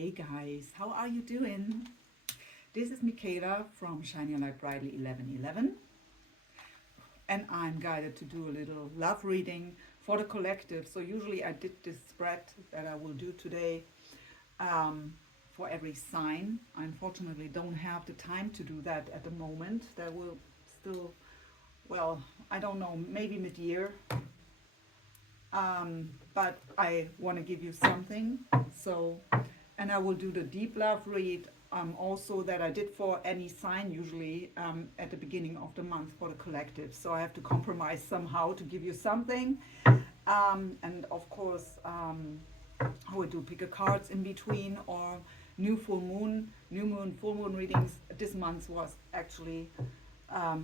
Hey guys, how are you doing? This is Michaela from Shine Your Light Brightly 1111, and I'm guided to do a little love reading for the collective. So usually I did this spread that I will do today for every sign. I unfortunately don't have the time to do that at the moment. That will still, well, I don't know, maybe mid-year. But I want to give you something. So, and I will do the deep love read also that I did for any sign usually at the beginning of the month for the collective. So I have to compromise somehow to give you something. And of course, I will do pick a cards in between or new moon, full moon readings. This month was actually, a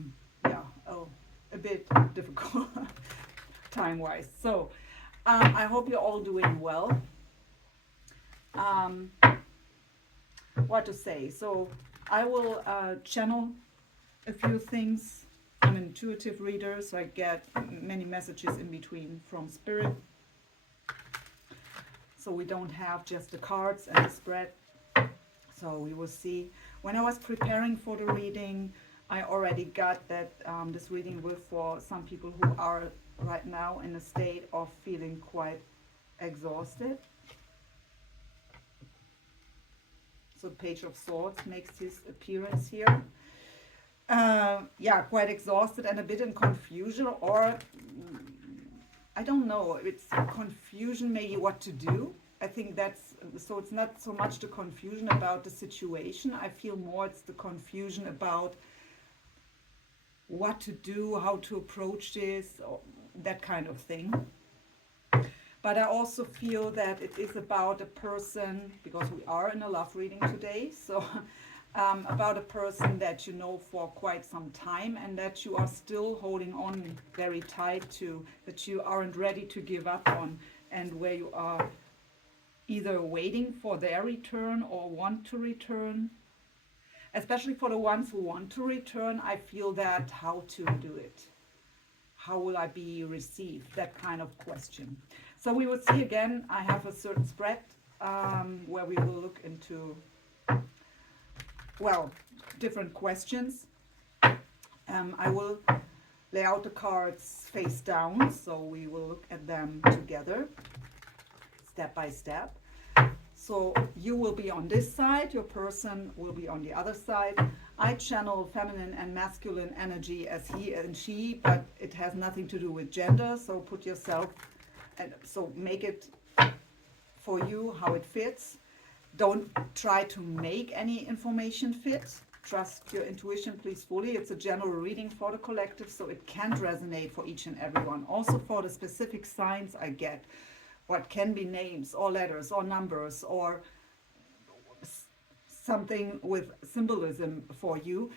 bit difficult time-wise. So I hope you're all doing well. What to say? So I will channel a few things. I'm an intuitive reader, so I get many messages in between from spirit. So we don't have just the cards and the spread. So we will see. When I was preparing for the reading, I already got that this reading will for some people who are right now in a state of feeling quite exhausted. So Page of Swords makes his appearance here. Quite exhausted and a bit in confusion, or I don't know, it's confusion maybe what to do. I think that's, so it's not so much the confusion about the situation. I feel more it's the confusion about what to do, how to approach this, or that kind of thing. But I also feel that it is about a person, because we are in a love reading today, so about a person that you know for quite some time and that you are still holding on very tight to, that you aren't ready to give up on, and where you are either waiting for their return or want to return. Especially for the ones who want to return, I feel that how to do it. How will I be received? That kind of question. So we will see again, I have a certain spread where we will look into, well, different questions. I will lay out the cards face down, so we will look at them together, step by step. So you will be on this side, your person will be on the other side. I channel feminine and masculine energy as he and she, but it has nothing to do with gender. So put yourself, and so make it for you how it fits. Don't try to make any information fit. Trust your intuition, please, fully. It's a general reading for the collective, so it can't resonate for each and everyone. Also for the specific signs I get, what can be names or letters or numbers or something with symbolism for you.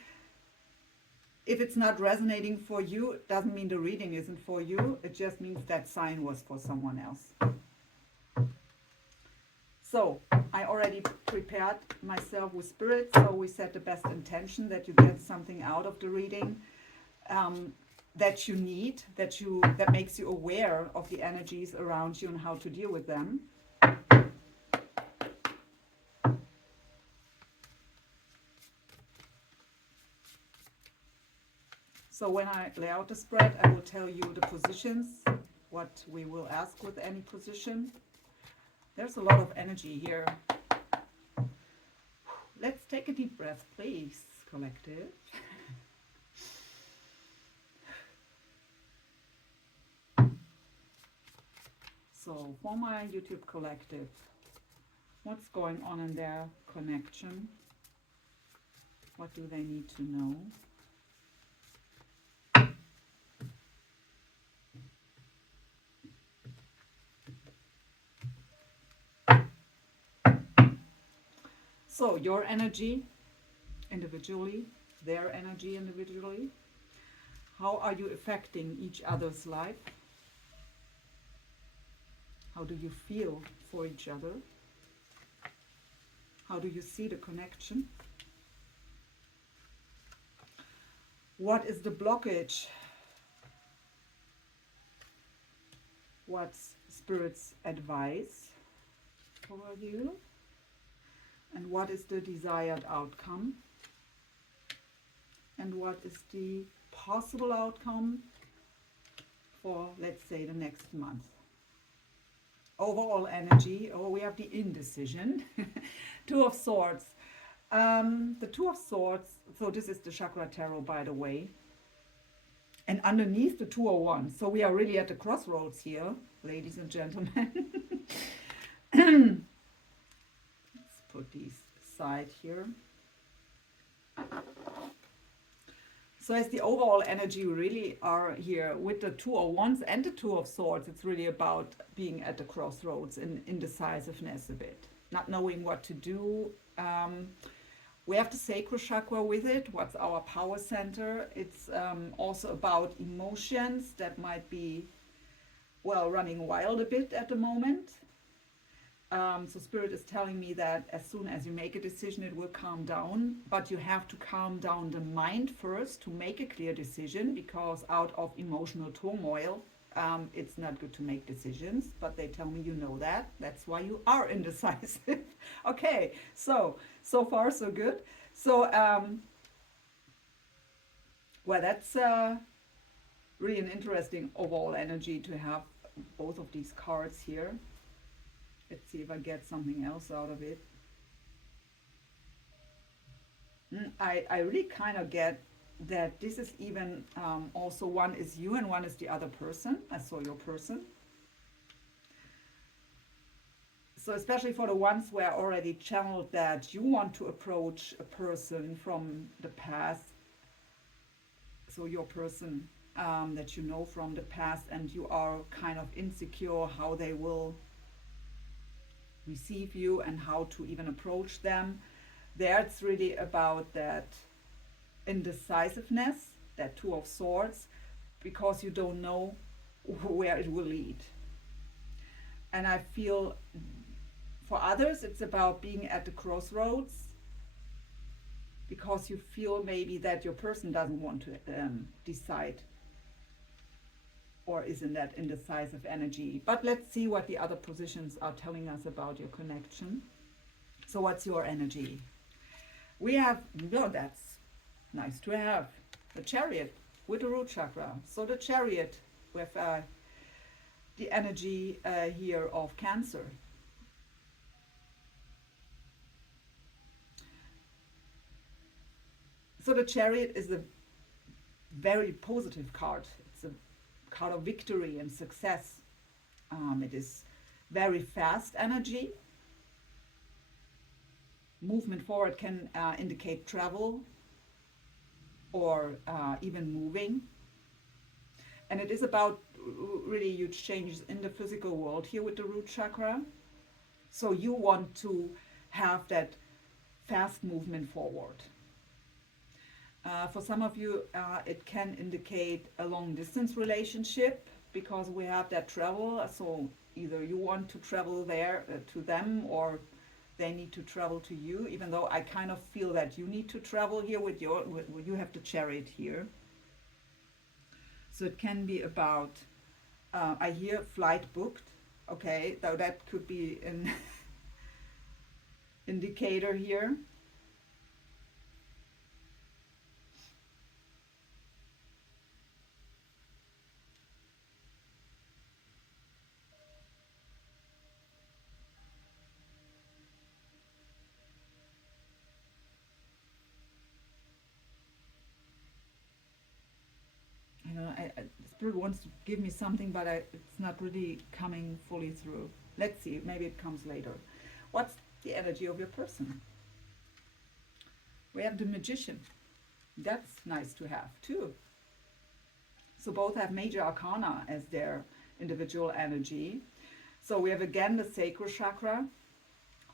If it's not resonating for you, it doesn't mean the reading isn't for you. It just means that sign was for someone else. So I already prepared myself with spirit, so we set the best intention that you get something out of the reading that you need, that makes you aware of the energies around you and how to deal with them. So when I lay out the spread, I will tell you the positions, what we will ask with any position. There's a lot of energy here. Let's take a deep breath, please, collective. So for my YouTube collective, what's going on in their connection? What do they need to know? So your energy individually, their energy individually. How are you affecting each other's life? How do you feel for each other? How do you see the connection? What is the blockage? What's Spirit's advice for you? And what is the desired outcome? And what is the possible outcome for, let's say, the next month? Overall energy. Oh, we have the indecision. Two of Swords. The Two of Swords. So this is the Chakra Tarot, by the way. And underneath the Two of Wands. So we are really at the crossroads here, ladies and gentlemen. Let's put these aside here. So as the overall energy really are here with the Two of Wands and the Two of Swords, it's really about being at the crossroads and indecisiveness a bit, not knowing what to do. We have the sacral chakra with it. What's our power center? It's also about emotions that might be, well, running wild a bit at the moment. So Spirit is telling me that as soon as you make a decision, it will calm down. But you have to calm down the mind first to make a clear decision, because out of emotional turmoil, it's not good to make decisions. But they tell me you know that. That's why you are indecisive. Okay, so far so good. So, well, that's really an interesting overall energy to have both of these cards here. Let's see if I get something else out of it. I really kind of get that this is even also one is you and one is the other person. I saw your person. So especially for the ones where I already channeled that you want to approach a person from the past. So your person that you know from the past, and you are kind of insecure how they will receive you and how to even approach them. There it's really about that indecisiveness, that Two of Swords, because you don't know where it will lead. And I feel for others it's about being at the crossroads, because you feel maybe that your person doesn't want to decide, or is in that indecisive energy. But let's see what the other positions are telling us about your connection. So what's your energy? We have, that's nice to have, the Chariot with the root chakra. So the Chariot with the energy here of Cancer. So the Chariot is a very positive card. It's a card of victory and success. It is very fast energy. Movement forward can indicate travel or even moving. And it is about really huge changes in the physical world here with the root chakra. So you want to have that fast movement forward. For some of you, it can indicate a long distance relationship, because we have that travel. So either you want to travel there to them, or they need to travel to you, even though I kind of feel that you need to travel here with you have the Chariot here. So it can be about, I hear flight booked. Okay, so that could be an indicator here. Spirit wants to give me something, but it's not really coming fully through. Let's see, maybe it comes later. What's the energy of your person? We have the Magician. That's nice to have too. So both have major arcana as their individual energy. So we have again the sacral chakra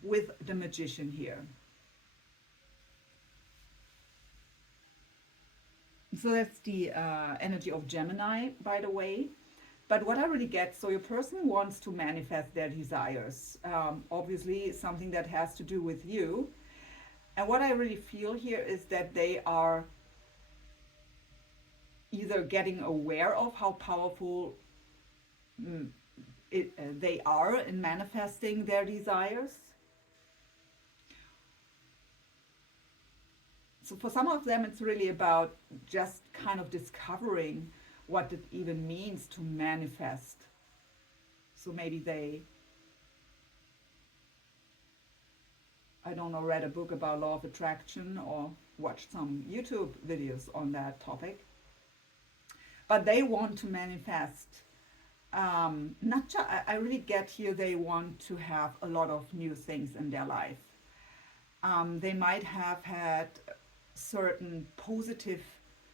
with the Magician here. So that's the energy of Gemini, by the way. But what I really get, so your person wants to manifest their desires. Obviously, something that has to do with you. And what I really feel here is that they are either getting aware of how powerful they are in manifesting their desires, So for some of them, it's really about just kind of discovering what it even means to manifest. So maybe they, I don't know, read a book about law of attraction or watched some YouTube videos on that topic. But they want to manifest. Not just, I really get here, they want to have a lot of new things in their life. They might have had certain positive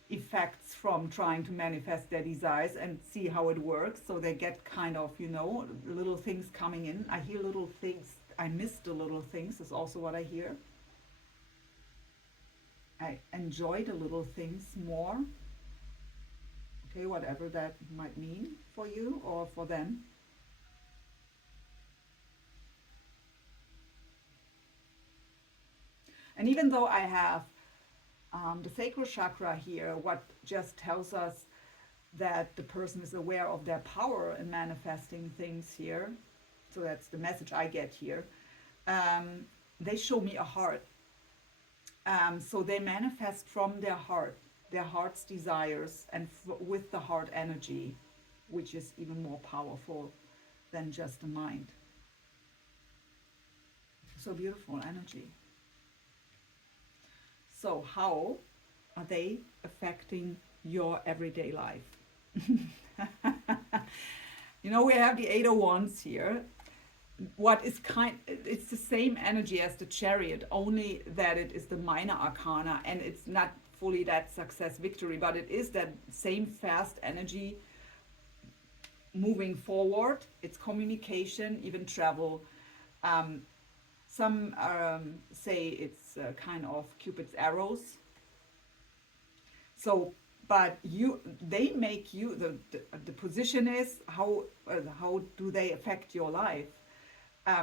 effects from trying to manifest their desires and see how it works. So they get kind of, little things coming in. I hear little things. I miss the little things, is also what I hear. I enjoy the little things more. Okay, whatever that might mean for you or for them. And even though I have the sacral chakra here, what just tells us that the person is aware of their power in manifesting things here. So that's the message I get here. They show me a heart. So they manifest from their heart, their heart's desires, and with the heart energy, which is even more powerful than just the mind. So beautiful energy. So how are they affecting your everyday life? We have the Eight of Wands here. It's the same energy as the Chariot, only that it is the minor arcana, and it's not fully that success victory, but it is that same fast energy moving forward. It's communication, even travel. Some say it's kind of Cupid's arrows. So, but they make you, the position is how do they affect your life?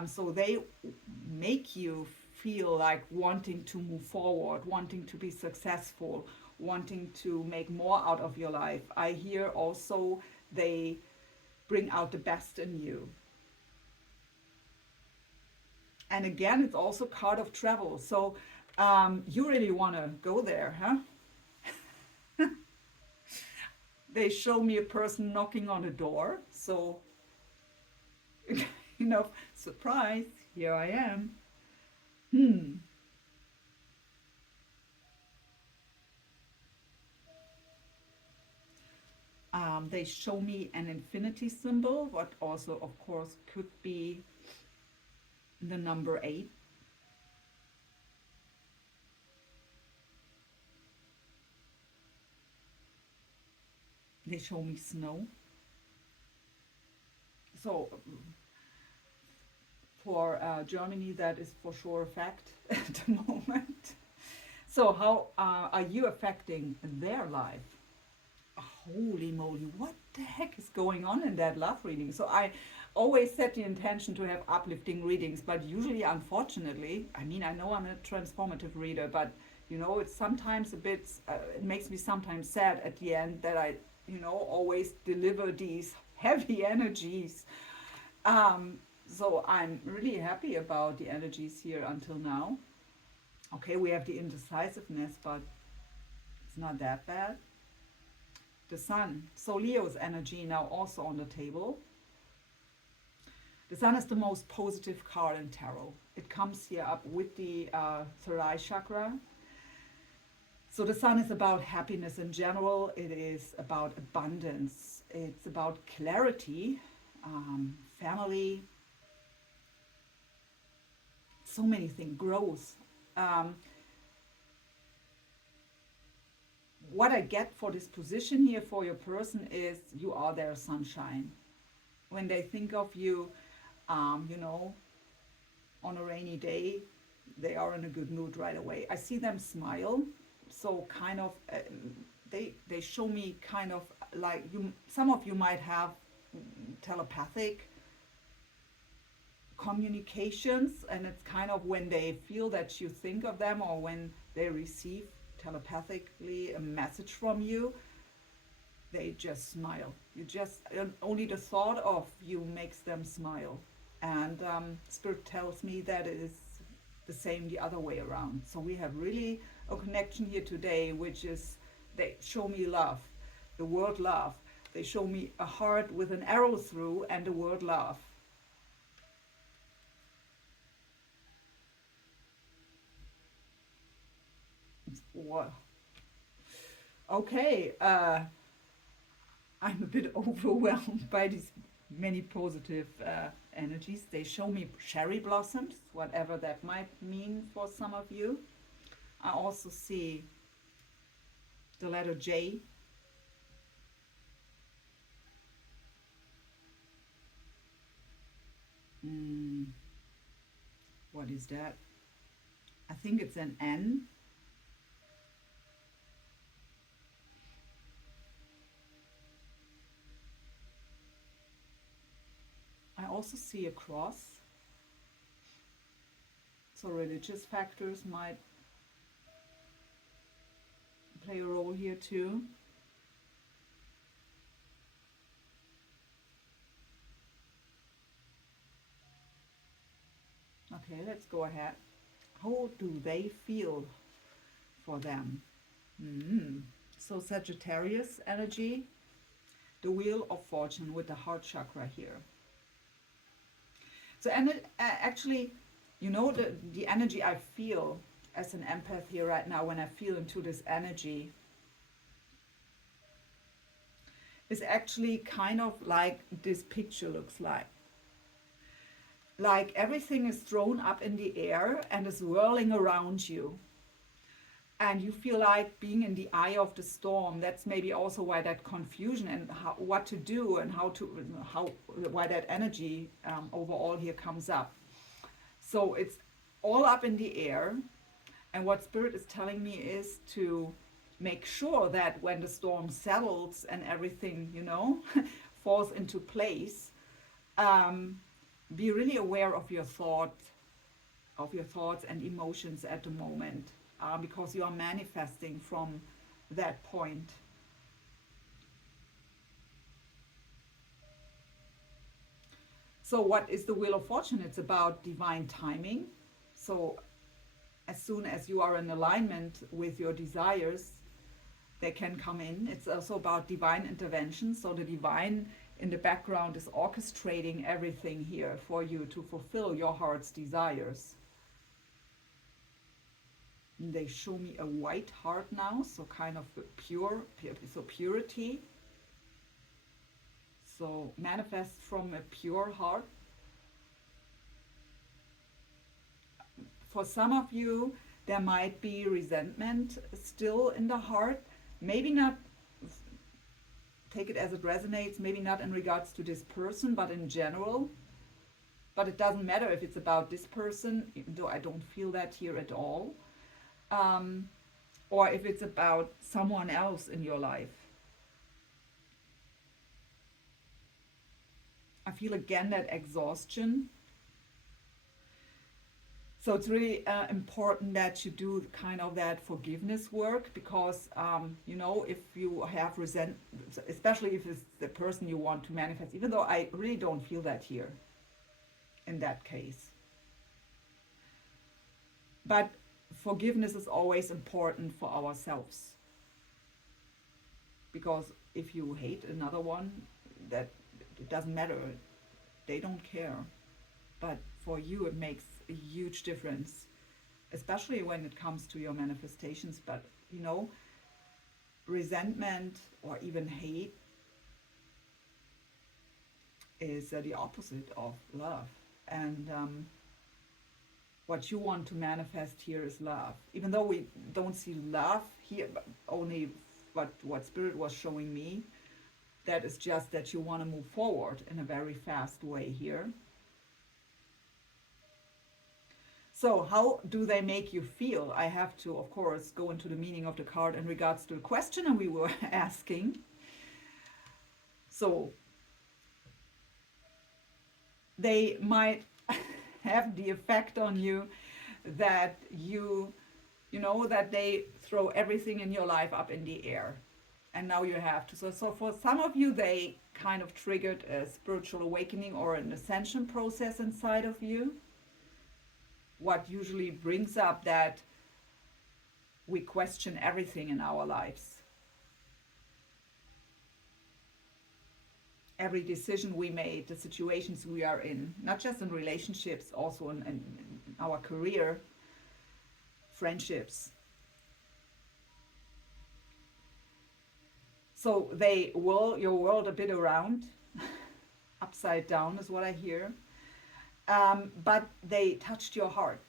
So they make you feel like wanting to move forward, wanting to be successful, wanting to make more out of your life. I hear also they bring out the best in you. And again, it's also card of travel. So you really want to go there, huh? They show me a person knocking on a door. So, surprise, here I am. They show me an infinity symbol, what also, of course, could be the number 8. They show me snow. So for Germany, that is for sure a fact at the moment. So how are you affecting their life? Holy moly, what the heck is going on in that love reading? So I always set the intention to have uplifting readings, but usually, unfortunately, I know I'm a transformative reader, but it's sometimes a bit, it makes me sometimes sad at the end that I, always deliver these heavy energies. So I'm really happy about the energies here until now. Okay, we have the indecisiveness, but it's not that bad. The Sun, so Leo's energy now also on the table. The Sun is the most positive card in tarot. It comes here up with the third eye chakra. So the Sun is about happiness in general. It is about abundance. It's about clarity, family, so many things, growth. What I get for this position here for your person is you are their sunshine. When they think of you, on a rainy day, they are in a good mood right away. I see them smile. So kind of, they show me kind of like some of you might have telepathic communications, and it's kind of when they feel that you think of them or when they receive telepathically a message from you, they just smile. Only the thought of you makes them smile. And Spirit tells me that it is the same the other way around. So we have really a connection here today, which is they show me love, the word love. They show me a heart with an arrow through and the word love. Wow. Okay, I'm a bit overwhelmed by these many positive energies. They show me cherry blossoms, whatever that might mean for some of you. I also see the letter J. What is that? I think it's an N. I also see a cross. So religious factors might play a role here too. Okay, let's go ahead. How do they feel for them? So Sagittarius energy, the Wheel of Fortune with the heart chakra here. So and actually, you know, the energy I feel as an empath here right now, when I feel into this energy, is actually kind of like this picture looks like. Like everything is thrown up in the air and is whirling around you. And you feel like being in the eye of the storm. That's maybe also why that confusion and what to do and why that energy overall here comes up. So it's all up in the air. And what Spirit is telling me is to make sure that when the storm settles and everything, you know, falls into place, be really aware of your thoughts and emotions at the moment, because you are manifesting from that point. So what is the Wheel of Fortune? It's about divine timing. So as soon as you are in alignment with your desires, they can come in. It's also about divine intervention. So the divine in the background is orchestrating everything here for you to fulfill your heart's desires. And they show me a white heart now, so kind of pure, so purity. So manifest from a pure heart. For some of you, there might be resentment still in the heart. Maybe not, take it as it resonates, maybe not in regards to this person, but in general. But it doesn't matter if it's about this person, even though I don't feel that here at all. Or if it's about someone else in your life. I feel again that exhaustion. So it's really important that you do kind of that forgiveness work, because, you know, if you have especially if it's the person you want to manifest, even though I really don't feel that here in that case. But forgiveness is always important for ourselves. Because if you hate another one, that it doesn't matter. They don't care. But for you, it makes a huge difference, especially when it comes to your manifestations. But, you know, resentment or even hate is the opposite of love. And what you want to manifest here is love. Even though we don't see love here, but only what Spirit was showing me, that is just that you want to move forward in a very fast way here. So how do they make you feel? I have to, of course, go into the meaning of the card in regards to the question and we were asking. So they might have the effect on you that you know, that they throw everything in your life up in the air. And now you have to. So for some of you, they kind of triggered a spiritual awakening or an ascension process inside of you. what usually brings up that we question everything in our lives. Every decision we made, the situations we are in, not just in relationships, also in our career, friendships. So they whirl your world a bit around, upside down is what I hear. But they touched your heart.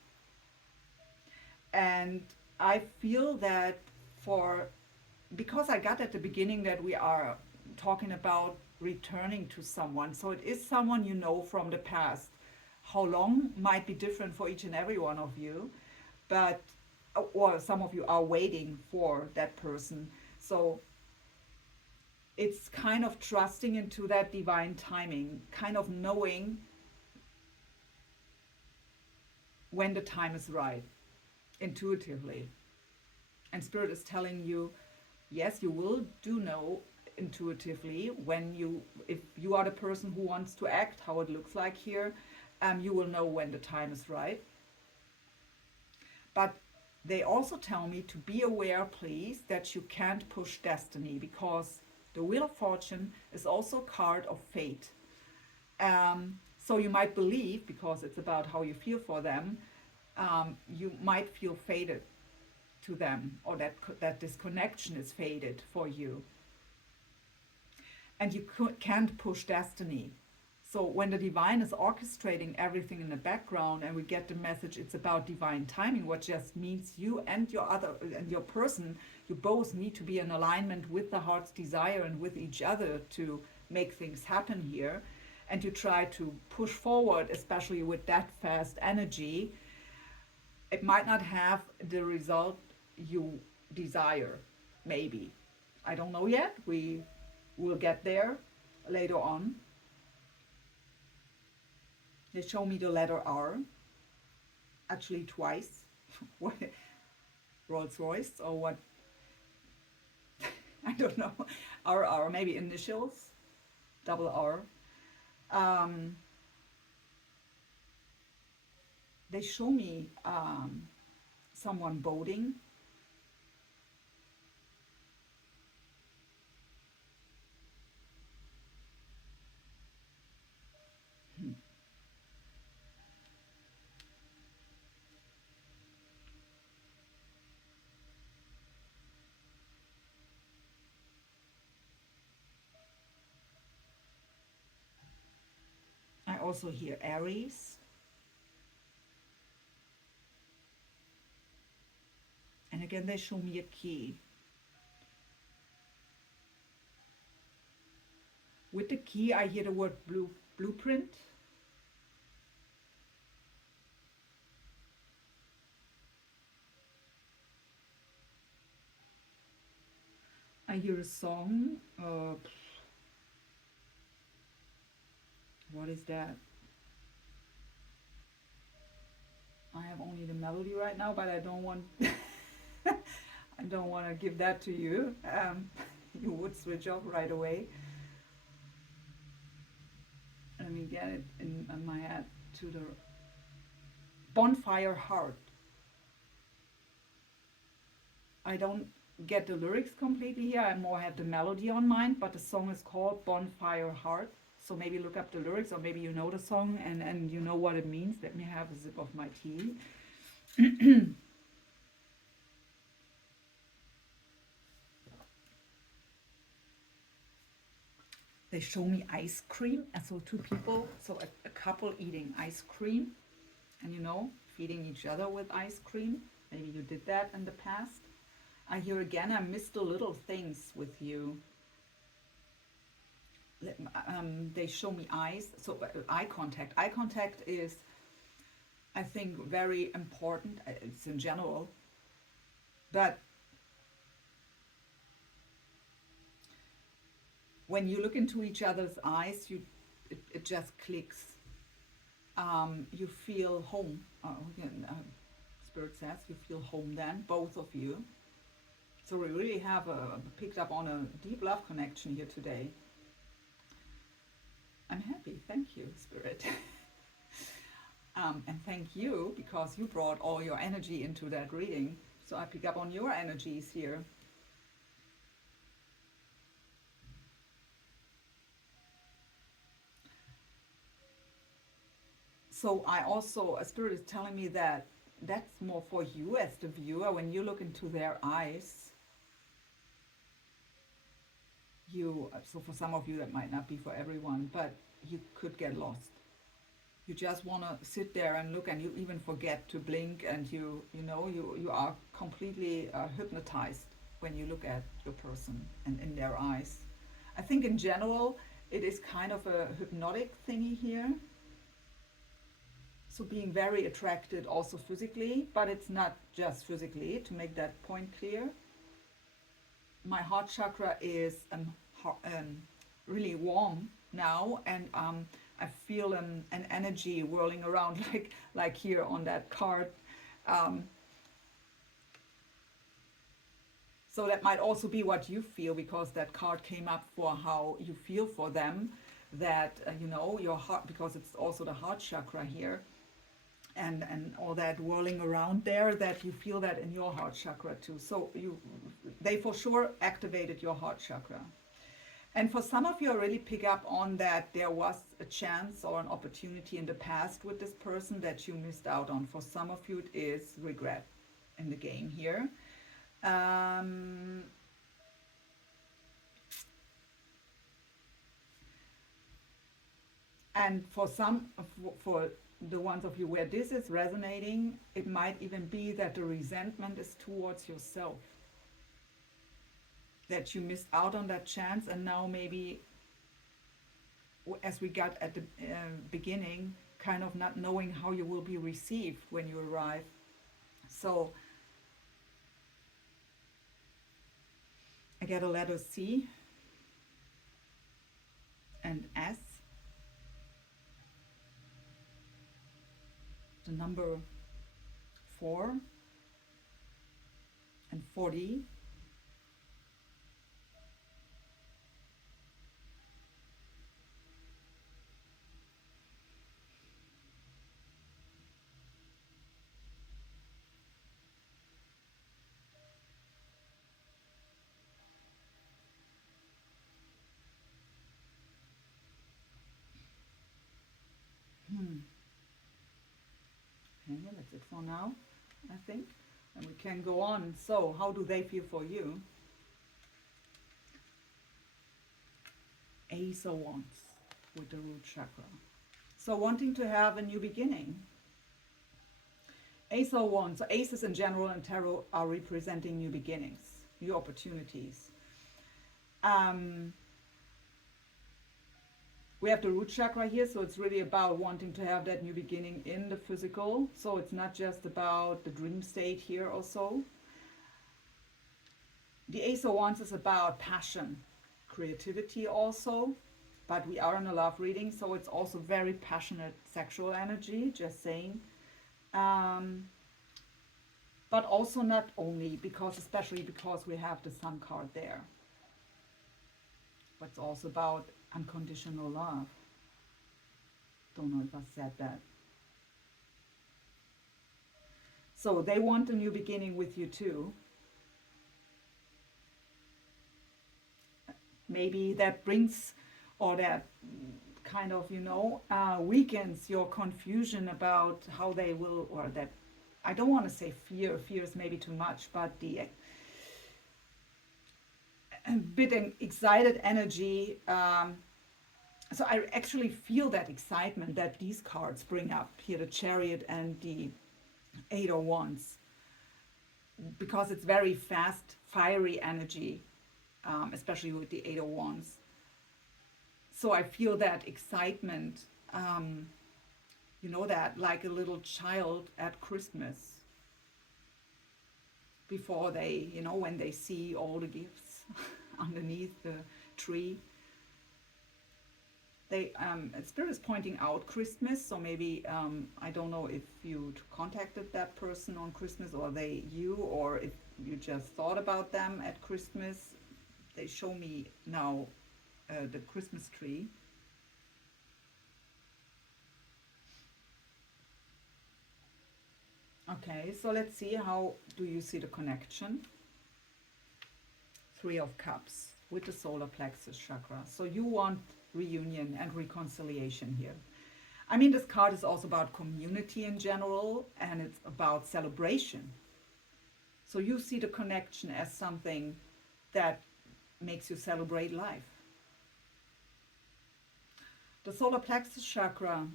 And I feel that because I got at the beginning that we are talking about returning to someone. So it is someone you know from the past. How long might be different for each and every one of you, but or some of you are waiting for that person. So it's kind of trusting into that divine timing, kind of knowing when the time is right, intuitively. And Spirit is telling you, yes, you will do know intuitively if you are the person who wants to act, how it looks like here, you will know when the time is right. But they also tell me to be aware, please, that you can't push destiny, because the Wheel of Fortune is also a card of fate. So you might believe, because it's about how you feel for them, you might feel fated to them, or that this connection is fated for you. And you can't push destiny. So when the divine is orchestrating everything in the background, and we get the message it's about divine timing, what just means you and your person, you both need to be in alignment with the heart's desire and with each other to make things happen here. And you try to push forward, especially with that fast energy, it might not have the result you desire, maybe. I don't know yet. We will get there later on. They show me the letter R, actually twice. Rolls Royce or what? I don't know. R, maybe initials, double R. They show me someone boating. I also hear Aries. And again, they show me a key. With the key, I hear the word blueprint. I hear a song. What is that? I have only the melody right now, but I don't want I don't want to give that to you. You would switch off right away. Let me get it in my head to the Bonfire Heart. I don't get the lyrics completely here. I more have the melody on mind, but the song is called Bonfire Heart. So maybe look up the lyrics, or maybe you know the song and you know what it means. Let me have a sip of my tea. They show me ice cream, and so two people, so a couple eating ice cream, and feeding each other with ice cream. Maybe you did that in the past. I hear again, I miss the little things with you. They show me eyes, so eye contact. Eye contact is, I think, very important. It's in general, but when you look into each other's eyes, it just clicks. You feel home. Spirit says you feel home then, both of you. So we really have picked up on a deep love connection here today. I'm happy. Thank you, Spirit. And thank you because you brought all your energy into that reading. So I pick up on your energies here. So I also, a spirit is telling me that that's more for you as the viewer. When you look into their eyes, so for some of you that might not be for everyone, but you could get lost. You just want to sit there and look, and you even forget to blink, and you are completely hypnotized when you look at your person and in their eyes. I think in general it is kind of a hypnotic thingy here. So being very attracted also physically, but it's not just physically, to make that point clear. My heart chakra is really warm now, and I feel an energy whirling around like here on that card. Um, so that might also be what you feel, because that card came up for how you feel for them. That your heart, because it's also the heart chakra here, and all that whirling around there, that you feel that in your heart chakra too. So they for sure activated your heart chakra. And for some of you, I really pick up on that there was a chance or an opportunity in the past with this person that you missed out on. For some of you, it is regret in the game here. And for the ones of you where this is resonating, it might even be that the resentment is towards yourself. That you missed out on that chance, and now maybe, as we got at the beginning, kind of not knowing how you will be received when you arrive. So I get a letter C and S, the number 4 and 40. Okay, that's it for now, I think. And we can go on. So, how do they feel for you? Ace of Wands with the root chakra. So, wanting to have a new beginning. Ace of Wands. So aces in general in tarot are representing new beginnings, new opportunities. We have the root chakra here, so it's really about wanting to have that new beginning in the physical. So it's not just about the dream state here also. The Ace of Wands is about passion, creativity also, but we are in a love reading, so it's also very passionate sexual energy, just saying. But also not only, especially because we have the Sun card there. But it's also about unconditional love. Don't know if I said that. So they want a new beginning with you too. Maybe that brings, or that kind of, weakens your confusion about how they will, or that, I don't want to say fear is maybe too much, but the a bit excited energy. So I actually feel that excitement that these cards bring up here, the Chariot and the Eight of Wands, because it's very fast, fiery energy, especially with the Eight of Wands. So I feel that excitement, that like a little child at Christmas, before they, when they see all the gifts underneath the tree. Spirit is pointing out Christmas, so maybe, I don't know if you contacted that person on Christmas, or or if you just thought about them at Christmas. They show me now the Christmas tree. Okay, so let's see, how do you see the connection? Three of Cups with the solar plexus chakra. So you want reunion and reconciliation here. I mean, this card is also about community in general, and it's about celebration. So you see the connection as something that makes you celebrate life. The solar plexus chakra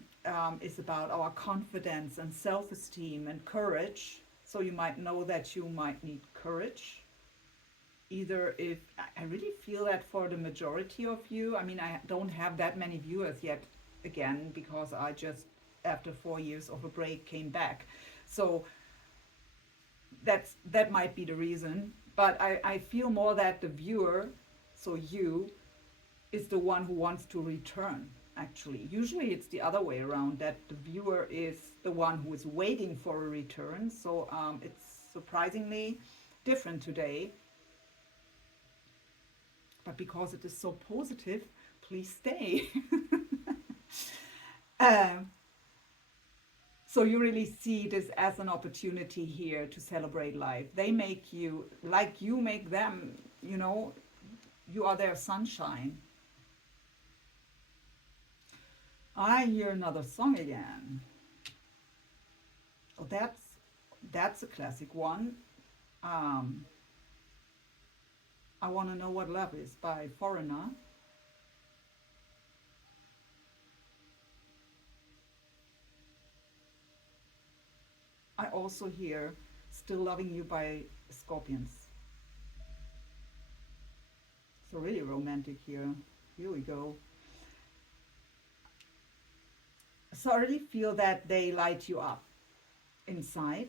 is about our confidence and self-esteem and courage. So you might know that you might need courage. Either if, I really feel that for the majority of you, I mean, I don't have that many viewers yet, again, because I just, after 4 years of a break, came back. So that might be the reason. But I feel more that the viewer, so you, is the one who wants to return, actually. Usually it's the other way around, that the viewer is the one who is waiting for a return. So it's surprisingly different today. But because it is so positive, please stay. um, so you really see this as an opportunity here to celebrate life. They make you, like you make them, you know, you are their sunshine. I hear another song again. Oh, that's a classic one. Um, I Want to Know What Love Is by Foreigner. I also hear Still Loving You by Scorpions. So really romantic here. Here we go. So I really feel that they light you up inside.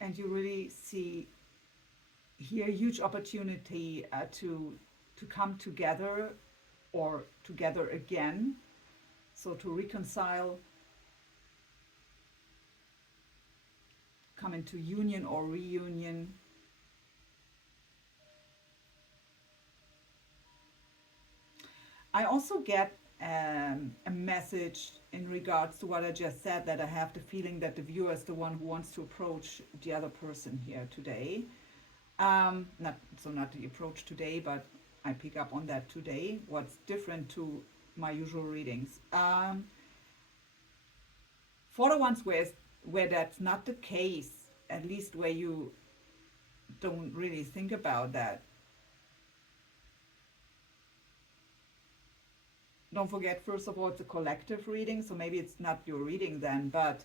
And you really see here huge opportunity to come together or together again. So to reconcile, come into union or reunion. I also get a message in regards to what I just said, that I have the feeling that the viewer is the one who wants to approach the other person here today. Not the approach today, but I pick up on that today. What's different to my usual readings? For the ones where that's not the case, at least where you don't really think about that, don't forget, first of all, it's a collective reading, so maybe it's not your reading then, but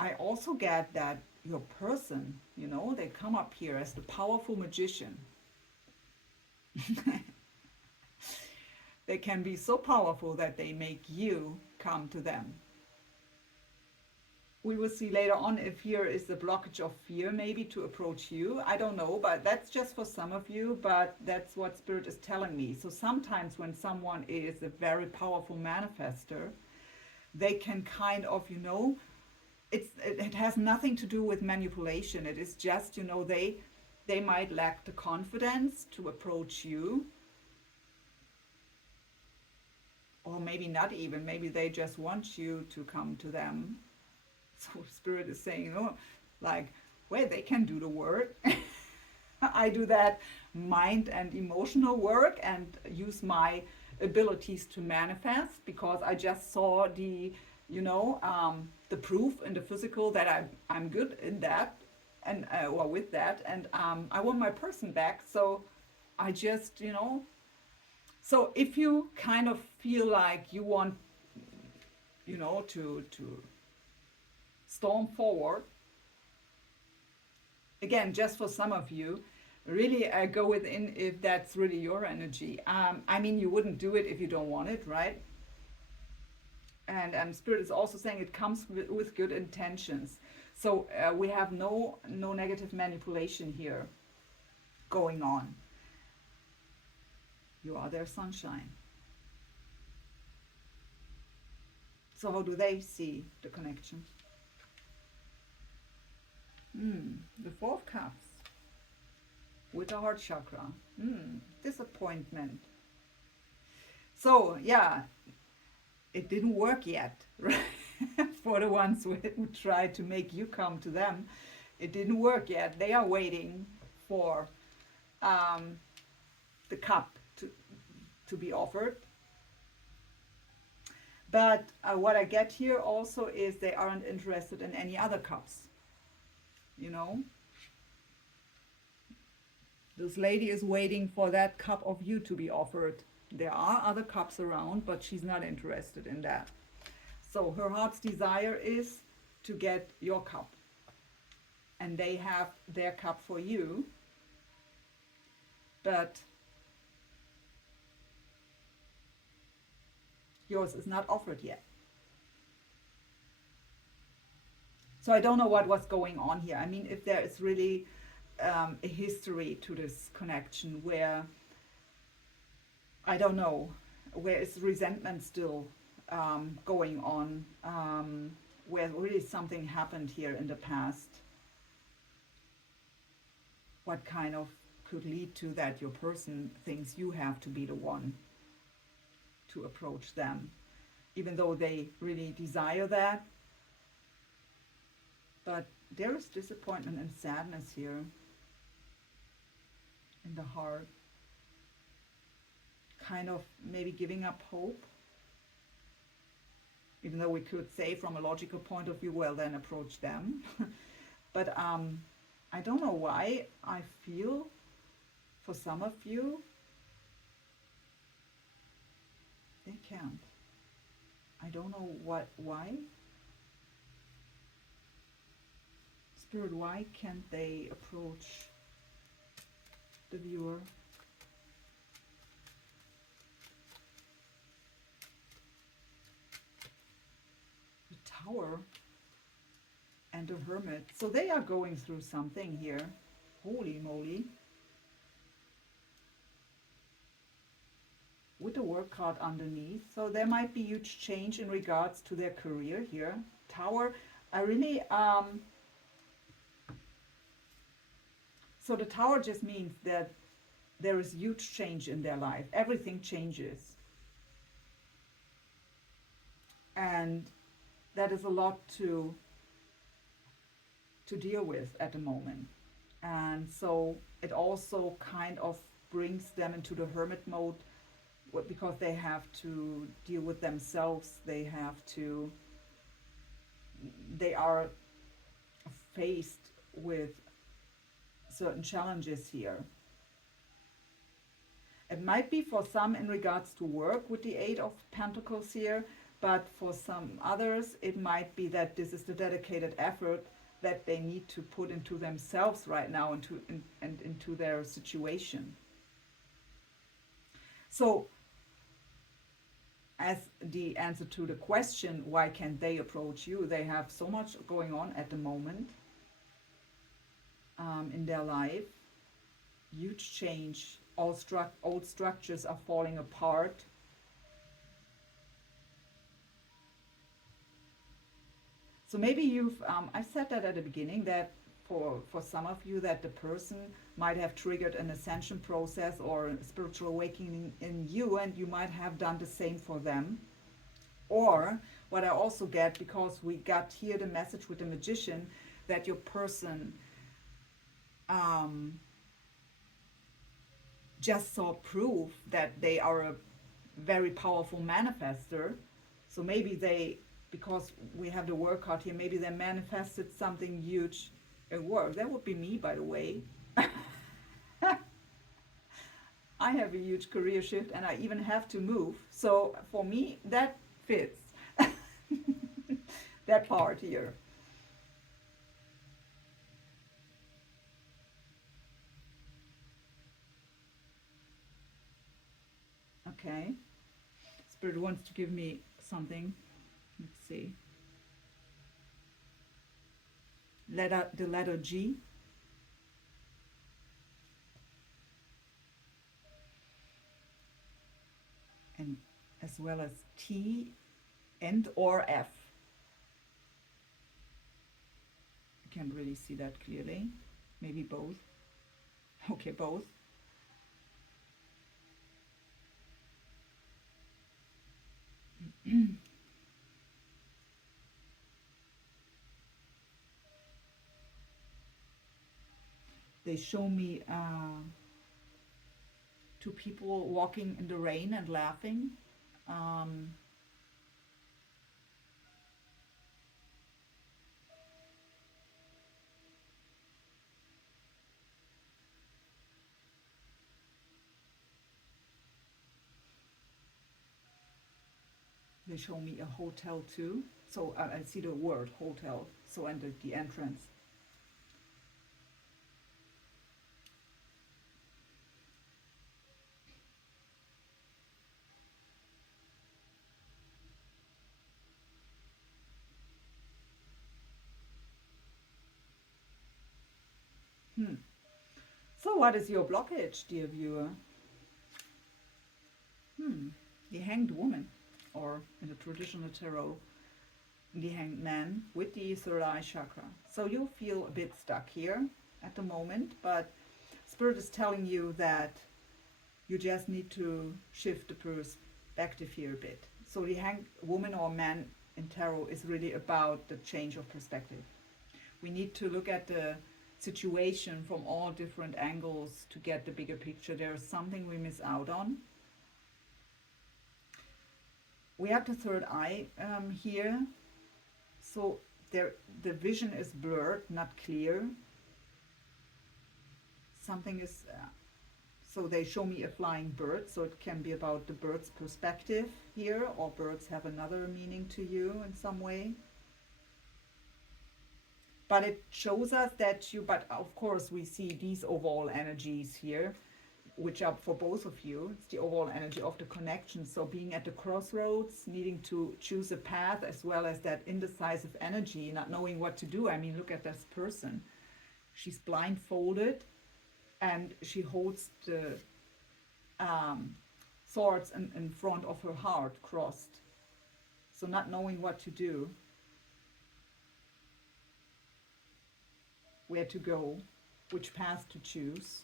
I also get that your person, you know, they come up here as the powerful magician. They can be so powerful that they make you come to them. We will see later on if here is the blockage of fear maybe to approach you. I don't know, but that's just for some of you, but that's what Spirit is telling me. So sometimes when someone is a very powerful manifester, they can kind of, you know, it has nothing to do with manipulation. It is just, you know, they might lack the confidence to approach you. Or maybe not even, maybe they just want you to come to them. So Spirit is saying, you know, like, well, they can do the work. I do that mind and emotional work and use my abilities to manifest, because I just saw the, you know, the proof in the physical that I'm good in that, and or with that, and I want my person back. So I just, you know, so if you kind of feel like you want, you know, to storm forward, again, just for some of you, really go within if that's really your energy. I mean, you wouldn't do it if you don't want it, right? And Spirit is also saying it comes with good intentions. So we have no negative manipulation here going on. You are their sunshine. So how do they see the connection? The Four of Cups with the heart chakra. Disappointment. So yeah, it didn't work yet, right? For the ones who tried to make you come to them, it didn't work yet. They are waiting for um, the cup to be offered. But what I get here also is they aren't interested in any other cups. You know, this lady is waiting for that cup of you to be offered. There are other cups around, but she's not interested in that. So her heart's desire is to get your cup. And they have their cup for you. But yours is not offered yet. So I don't know what was going on here. I mean, if there is really a history to this connection where, I don't know, where is resentment still going on, where really something happened here in the past. What kind of could lead to that your person thinks you have to be the one to approach them, even though they really desire that. But there is disappointment and sadness here in the heart. Kind of maybe giving up hope. Even though we could say from a logical point of view, well, then approach them. But I don't know why I feel for some of you, they can't. I don't know why. Spirit, why can't they approach the viewer? The Tower and the Hermit. So they are going through something here. Holy moly. With the Work card underneath. So there might be huge change in regards to their career here. Tower, I really so the Tower just means that there is huge change in their life. Everything changes. And that is a lot to deal with at the moment. And so it also kind of brings them into the hermit mode because they have to deal with themselves. They are faced with certain challenges here. It might be for some in regards to work with the Eight of Pentacles here, but for some others it might be that this is the dedicated effort that they need to put into themselves right now and into their situation. So as the answer to the question, why can't they approach you? They have so much going on at the moment in their life. Huge change. Old structures are falling apart. So maybe you've, I said that at the beginning, that for some of you that the person might have triggered an ascension process or spiritual awakening in you, and you might have done the same for them. Or what I also get, because we got here the message with the Magician, that your person just saw proof that they are a very powerful manifester. So maybe they, because we have the Work card here, maybe they manifested something huge at work. That would be me, by the way. I have a huge career shift and I even have to move. So for me, that fits. That part here. Okay. Spirit wants to give me something. Let's see. The letter G. And as well as T and or F. I can't really see that clearly. Maybe both. Okay, both. They show me two people walking in the rain and laughing. Um, they show me a hotel too. So I see the word hotel. So and the entrance. Hmm. So what is your blockage, dear viewer? The Hanged Woman, or in the traditional tarot, the Hanged Man with the third eye chakra. So you feel a bit stuck here at the moment, but Spirit is telling you that you just need to shift the perspective here a bit. So the Hanged Woman or Man in tarot is really about the change of perspective. We need to look at the situation from all different angles to get the bigger picture. There's something we miss out on. We have the third eye here. So there, the vision is blurred, not clear. Something is, so they show me a flying bird. So it can be about the bird's perspective here, or birds have another meaning to you in some way. But it shows us that you, but of course we see these overall energies here, which are for both of you. It's the overall energy of the connection. So being at the crossroads, needing to choose a path, as well as that indecisive energy, not knowing what to do. I mean, look at this person. She's blindfolded and she holds the swords in front of her heart crossed. So not knowing what to do, where to go, which path to choose,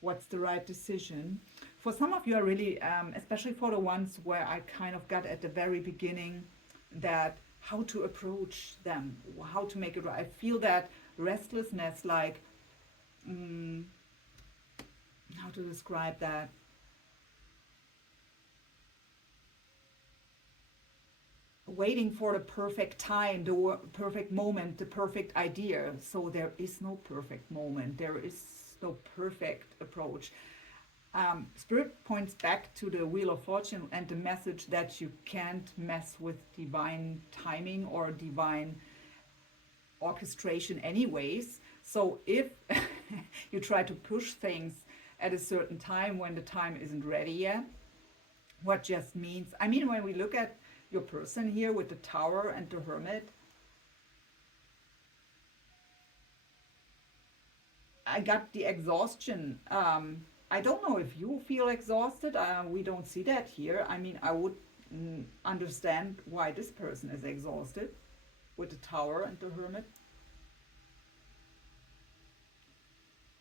what's the right decision. For some of you, are really, especially for the ones where I kind of got at the very beginning, that how to approach them, how to make it right. I feel that restlessness, like, how to describe that? Waiting for the perfect time, the perfect moment, the perfect idea. So there is no perfect moment. There is no perfect approach. Spirit points back to the Wheel of Fortune and the message that you can't mess with divine timing or divine orchestration anyways. So if you try to push things at a certain time when the time isn't ready yet, what just means, I mean, when we look at your person here with the Tower and the Hermit, I got the exhaustion. I don't know if you feel exhausted. We don't see that here. I mean, I would understand why this person is exhausted with the Tower and the Hermit.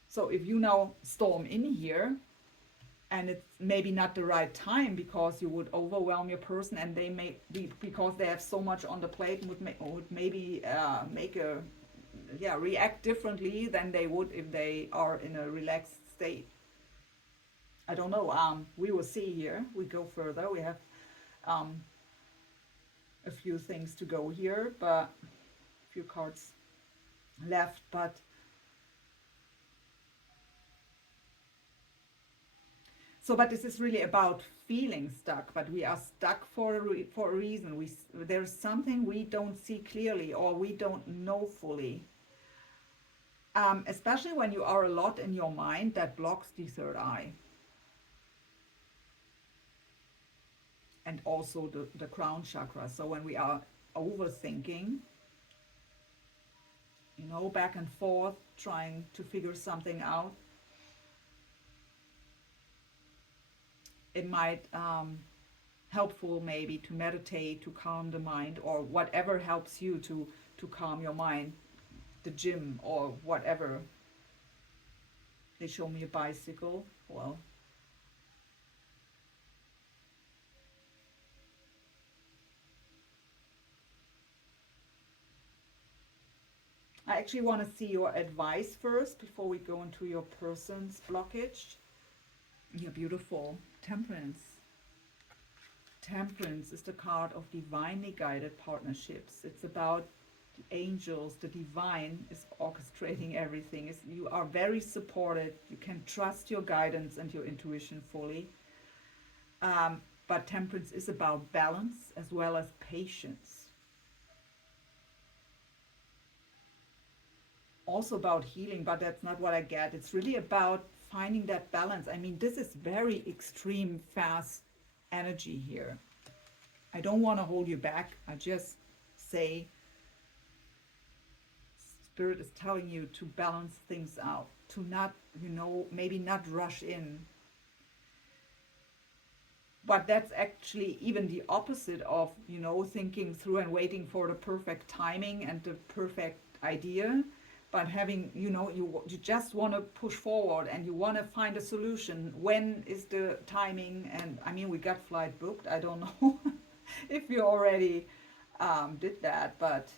So if you now storm in here, and it's maybe not the right time because you would overwhelm your person, and they may be, because they have so much on the plate, would maybe make a react differently than they would if they are in a relaxed state. I don't know. We will see here. We go further. We have a few things to go here, but a few cards left. But this is really about feeling stuck. But we are stuck for a reason. There's something we don't see clearly, or we don't know fully. Especially when you are a lot in your mind, that blocks the third eye. And also the crown chakra. So when we are overthinking, back and forth, trying to figure something out, it might helpful maybe to meditate, to calm the mind, or whatever helps you to calm your mind, the gym or whatever. They show me a bicycle. Well, I actually want to see your advice first before we go into your person's blockage. You're beautiful. Temperance. Temperance is the card of divinely guided partnerships. It's about the angels, the divine is orchestrating everything. You are very supported. You can trust your guidance and your intuition fully. But temperance is about balance as well as patience. Also about healing, but that's not what I get. It's really about finding that balance. I mean, this is very extreme, fast energy here. I don't want to hold you back. I just say, Spirit is telling you to balance things out, to not, maybe not rush in. But that's actually even the opposite of, thinking through and waiting for the perfect timing and the perfect idea. But having, you just want to push forward and you want to find a solution. When is the timing? And I mean, we got flight booked. I don't know if you already did that, but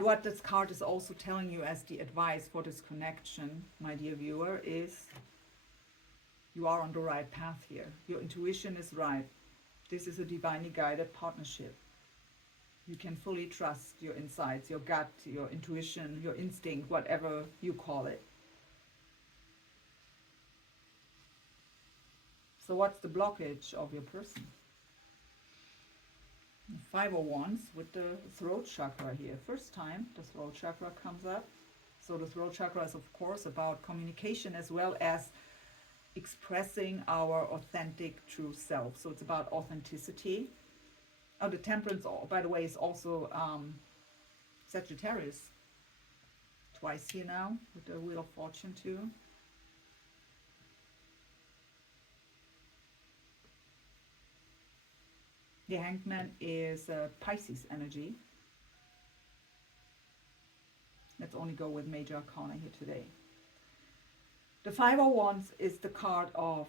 what this card is also telling you as the advice for this connection, my dear viewer, is you are on the right path here. Your intuition is right. This is a divinely guided partnership. You can fully trust your insights, your gut, your intuition, your instinct, whatever you call it. So what's the blockage of your person? Five of Wands with the throat chakra here. First time the throat chakra comes up. So the throat chakra is of course about communication as well as expressing our authentic true self. So it's about authenticity. Oh, the Temperance, by the way, is also Sagittarius. Twice here now with the Wheel of Fortune too. The Hanged Man is Pisces energy. Let's only go with Major Arcana here today. The Five of Wands is the card of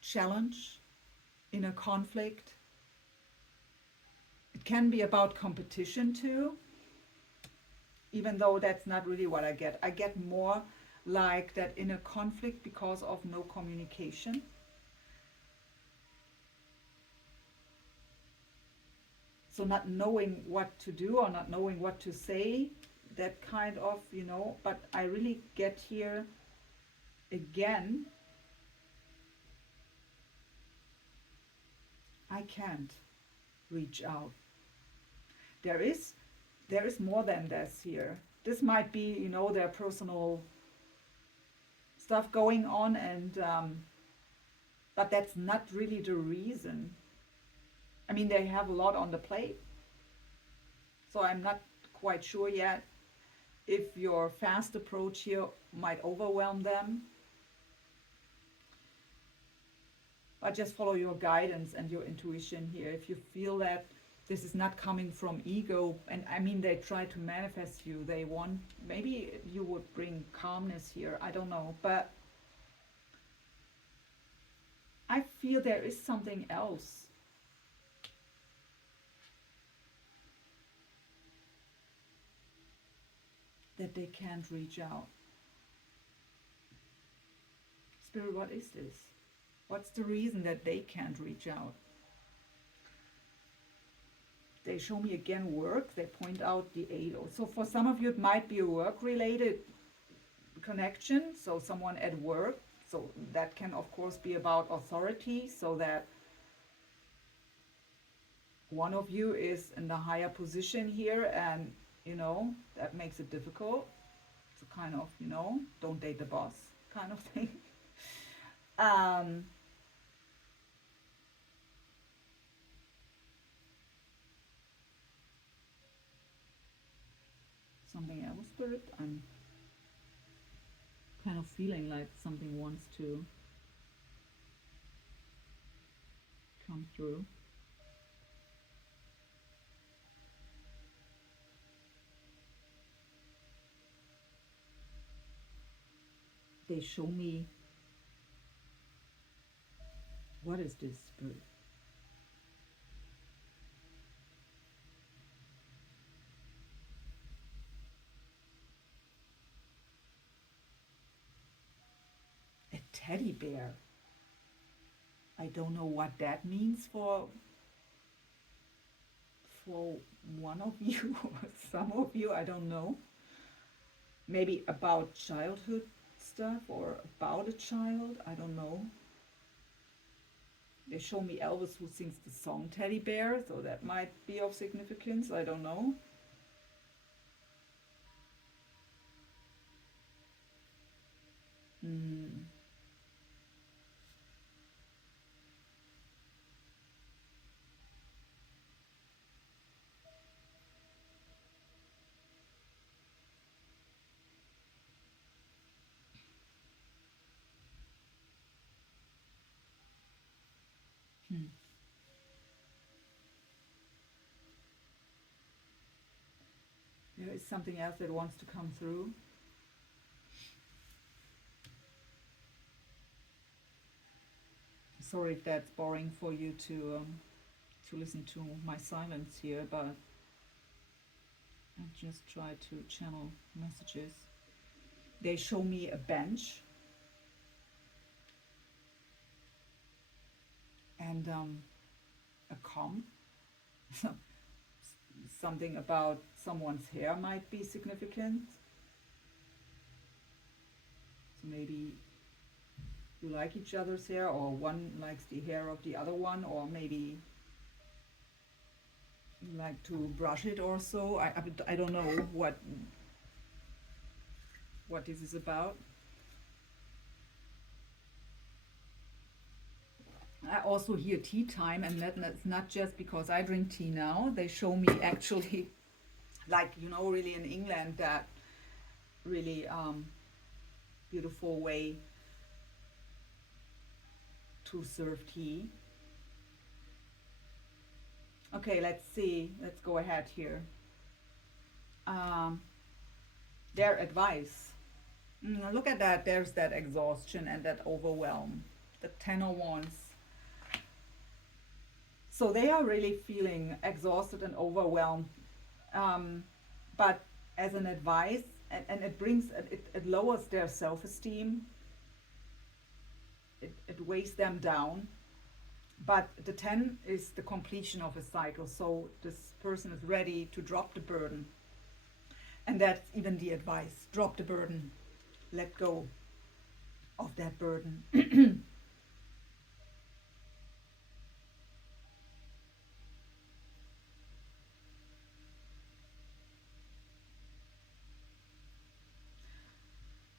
challenge, inner conflict. It can be about competition too, even though that's not really what I get. I get more like that inner conflict because of no communication. So not knowing what to do or not knowing what to say, that kind of, but I really get here again, I can't reach out. There is more than this here. This might be, their personal stuff going on, and but that's not really the reason. I mean, they have a lot on the plate, so I'm not quite sure yet if your fast approach here might overwhelm them. But just follow your guidance and your intuition here. If you feel that this is not coming from ego, and I mean, they try to manifest you, they want, maybe you would bring calmness here, I don't know, but I feel there is something else. That they can't reach out. Spirit, what is this? What's the reason that they can't reach out? They show me again work. They point out the 8. So for some of you, it might be a work-related connection. So someone at work. So that can, of course, be about authority. So that one of you is in the higher position here, and, that makes it difficult. It's a kind of, don't date the boss kind of thing. Something else, Spirit? I'm kind of feeling like something wants to come through. They show me, what is this, Spirit? teddy bear. I don't know what that means for one of you or some of you, I don't know. Maybe about childhood stuff or about a child, I don't know. They show me Elvis who sings the song Teddy Bear, so that might be of significance, I don't know. Hmm. Hmm. There is something else that wants to come through. Sorry if that's boring for you to listen to my silence here, but I just try to channel messages. They show me a bench and a comb. Something about someone's hair might be significant. So maybe you like each other's hair, or one likes the hair of the other one, or maybe you like to brush it or so. I don't know what this is about. I also hear tea time, and that's not just because I drink tea now. They show me actually, like, you know, really in England, that really beautiful way to serve tea. Okay, let's see. Let's go ahead here. Um, their advice. Look at that. There's that exhaustion and that overwhelm. The Ten of Wands. So they are really feeling exhausted and overwhelmed. But as an advice, and it brings, it lowers their self-esteem. It weighs them down. But the 10 is the completion of a cycle. So this person is ready to drop the burden. And that's even the advice. Drop the burden. Let go of that burden.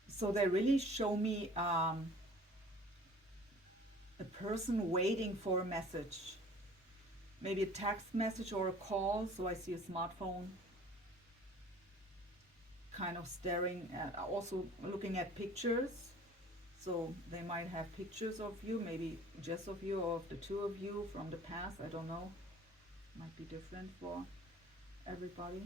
So they really show me a person waiting for a message. Maybe a text message or a call. So I see a smartphone. Kind of staring at, also looking at pictures. So they might have pictures of you, maybe just of you or of the two of you from the past. I don't know. Might be different for everybody.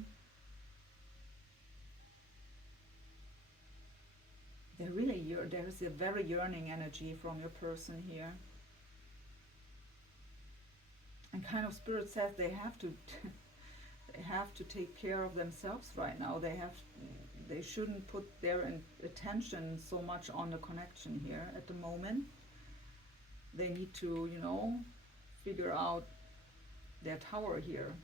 There's a very yearning energy from your person here. And kind of spirit says they have to they have to take care of themselves right now. They shouldn't put their attention so much on the connection here at the moment. They need to, you know, figure out their tower here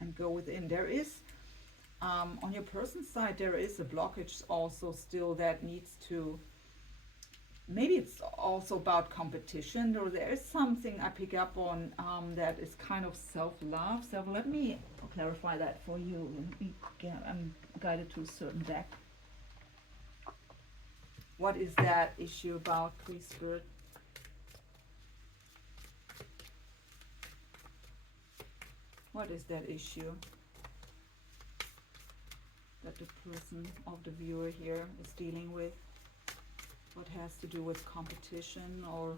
and go within. There is on your person's side, there is a blockage also still that needs to, maybe it's also about competition, or there is something I pick up on that is kind of self-love. So let me clarify that for you. I'm guided to a certain deck. What is that issue about, please, Spirit? What is that issue that the person of the viewer here is dealing with? What has to do with competition or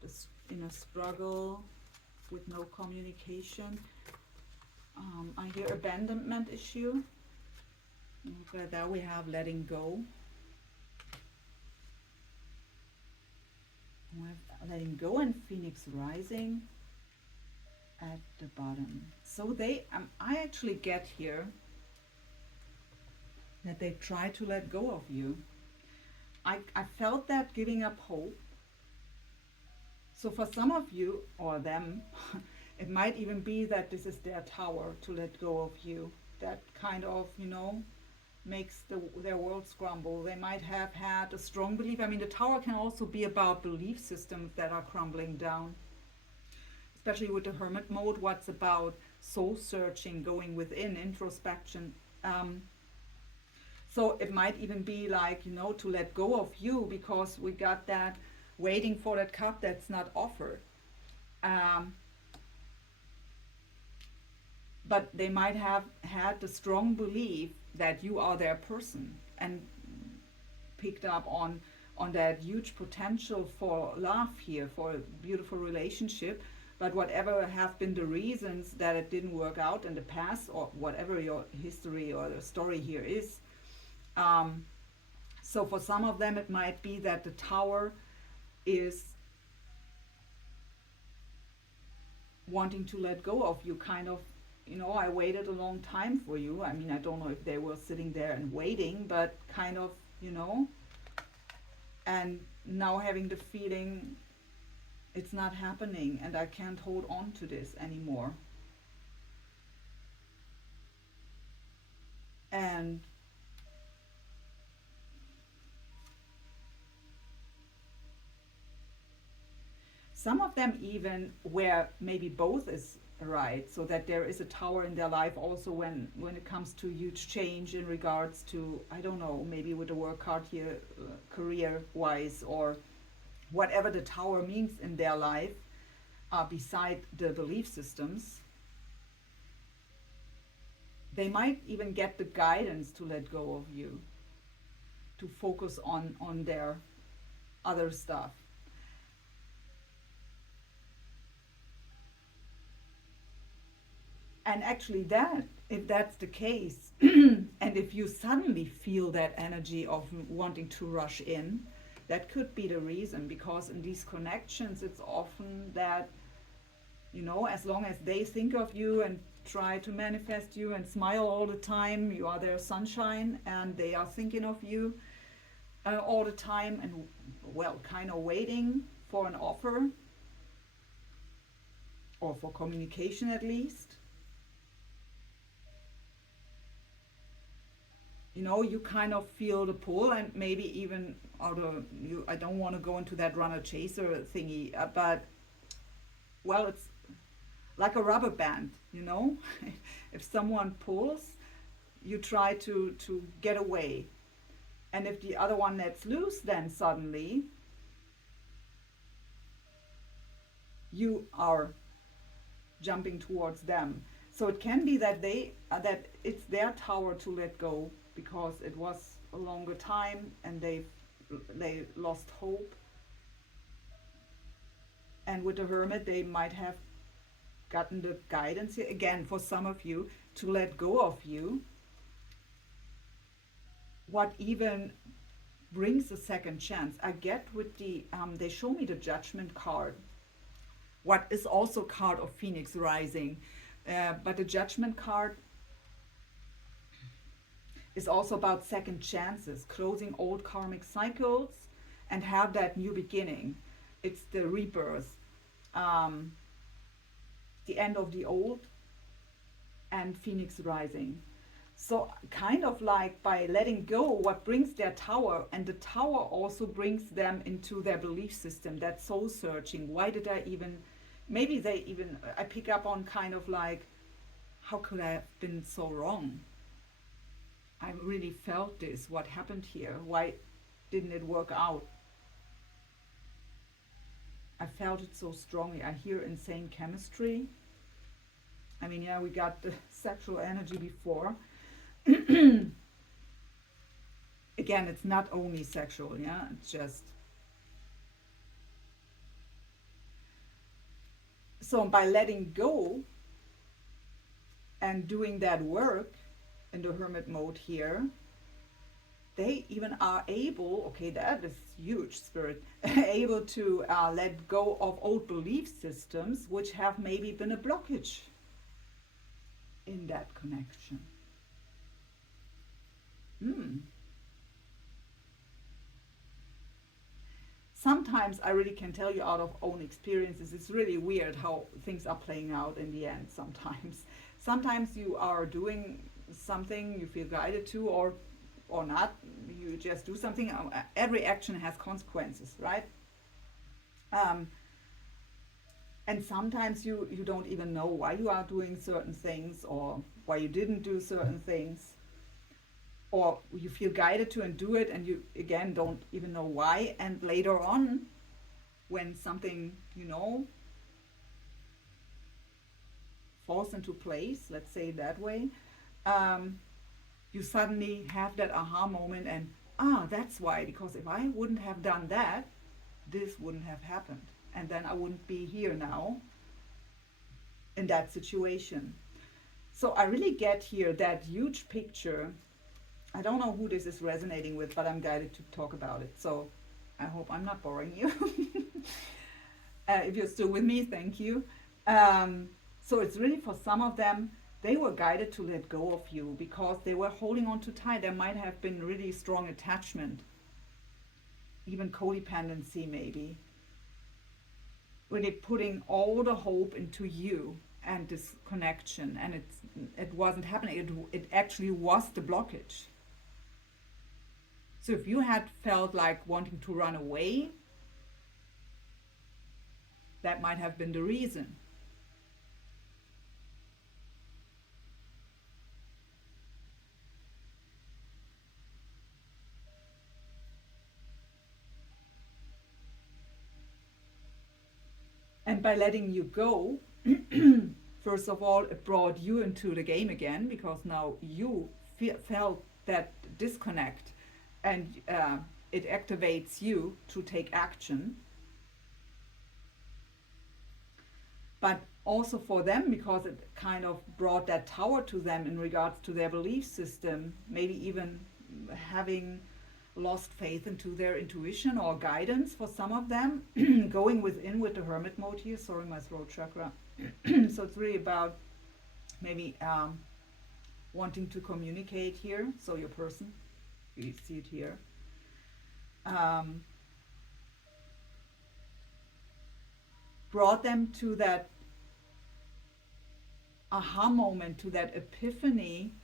this inner struggle with no communication? I hear abandonment issue. Okay, there we have letting go. We have letting go and Phoenix rising at the bottom. So they, I actually get here that they try to let go of you. I felt that giving up hope. So for some of you or them, it might even be that this is their tower to let go of you. That kind of, makes their worlds crumble. They might have had a strong belief. I mean, the tower can also be about belief systems that are crumbling down. Especially with the hermit mode, what's about soul searching, going within, introspection. So it might even be like, to let go of you, because we got that waiting for that cup that's not offered. But they might have had the strong belief that you are their person, and picked up on that huge potential for love here, for a beautiful relationship. But whatever have been the reasons that it didn't work out in the past, or whatever your history or the story here is, so for some of them it might be that the tower is wanting to let go of you, kind of, I waited a long time for you. I mean, I don't know if they were sitting there and waiting, but kind of, and now having the feeling it's not happening and I can't hold on to this anymore. And some of them even where maybe both is right, so that there is a tower in their life also when it comes to huge change in regards to, I don't know, maybe with the work card here, career wise, or whatever the tower means in their life, beside the belief systems. They might even get the guidance to let go of you, to focus on their other stuff. And actually, if that's the case, and if you suddenly feel that energy of wanting to rush in, that could be the reason. Because in these connections, it's often that, as long as they think of you and try to manifest you and smile all the time, you are their sunshine, and they are thinking of you all the time, and, well, kind of waiting for an offer, or for communication at least. You kind of feel the pull, and maybe even I don't want to go into that runner chaser thingy, but, well, it's like a rubber band, if someone pulls, you try to get away, and if the other one lets loose, then suddenly you are jumping towards them. So it can be that that it's their tower to let go, because it was a longer time and they lost hope. And with the hermit, they might have gotten the guidance here, again, for some of you, to let go of you. What even brings a second chance? I get with they show me the Judgment card, what is also card of Phoenix Rising. But the Judgment card is also about second chances, closing old karmic cycles, and have that new beginning. It's the rebirth, the end of the old, and Phoenix Rising. So kind of like by letting go, what brings their tower, and the tower also brings them into their belief system, that soul searching. Why did I even, maybe I pick up on kind of like, how could I have been so wrong? I really felt this. What happened here? Why didn't it work out? I felt it so strongly. I hear insane chemistry. I mean, yeah, we got the sexual energy before. Again, it's not only sexual, yeah? It's just... So by letting go and doing that work in the hermit mode here, they even are able, okay, that is huge, Spirit, able to let go of old belief systems which have maybe been a blockage in that connection. sometimes I really can tell you out of own experiences, it's really weird how things are playing out in the end sometimes. Sometimes you are doing something you feel guided to, or not, you just do something. Every action has consequences, right? Um, and sometimes you don't even know why you are doing certain things, or why you didn't do certain things, or you feel guided to and do it, and you again don't even know why, and later on when something falls into place, let's say it that way, um, you suddenly have that aha moment, and that's why, because if I wouldn't have done that, this wouldn't have happened, and then I wouldn't be here now in that situation. So I really get here that huge picture. I don't know who this is resonating with, but I'm guided to talk about it. So I hope I'm not boring you. If you're still with me, thank you. So it's really for some of them, they were guided to let go of you because they were holding on too tight. There might have been really strong attachment, even codependency, maybe. Really putting all the hope into you and this connection, and it wasn't happening. It actually was the blockage. So if you had felt like wanting to run away, that might have been the reason. And by letting you go, first of all, it brought you into the game again, because now you felt that disconnect, and it activates you to take action. But also for them, because it kind of brought that tower to them in regards to their belief system, maybe even having lost faith into their intuition or guidance for some of them, going within with the hermit mode here. Sorry, my throat chakra. So it's really about maybe wanting to communicate here. So your person, you see it here. Brought them to that aha moment, to that epiphany,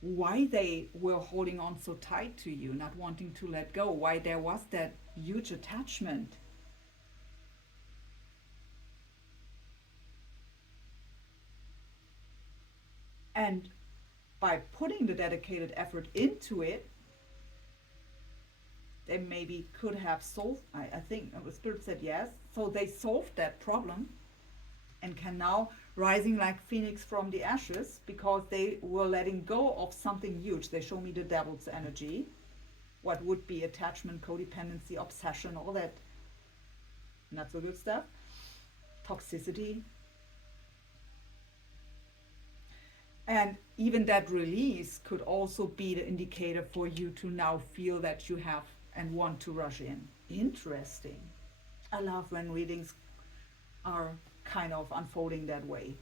why they were holding on so tight to you, not wanting to let go, why there was that huge attachment. And by putting the dedicated effort into it, they maybe could have solved, I think the spirit said yes, so they solved that problem and can now rising like phoenix from the ashes, because they were letting go of something huge. They show me the devil's energy, what would be attachment, codependency, obsession, all that not so good stuff, toxicity. And even that release could also be the indicator for you to now feel that you have and want to rush in. Interesting. I love when readings are kind of unfolding that way.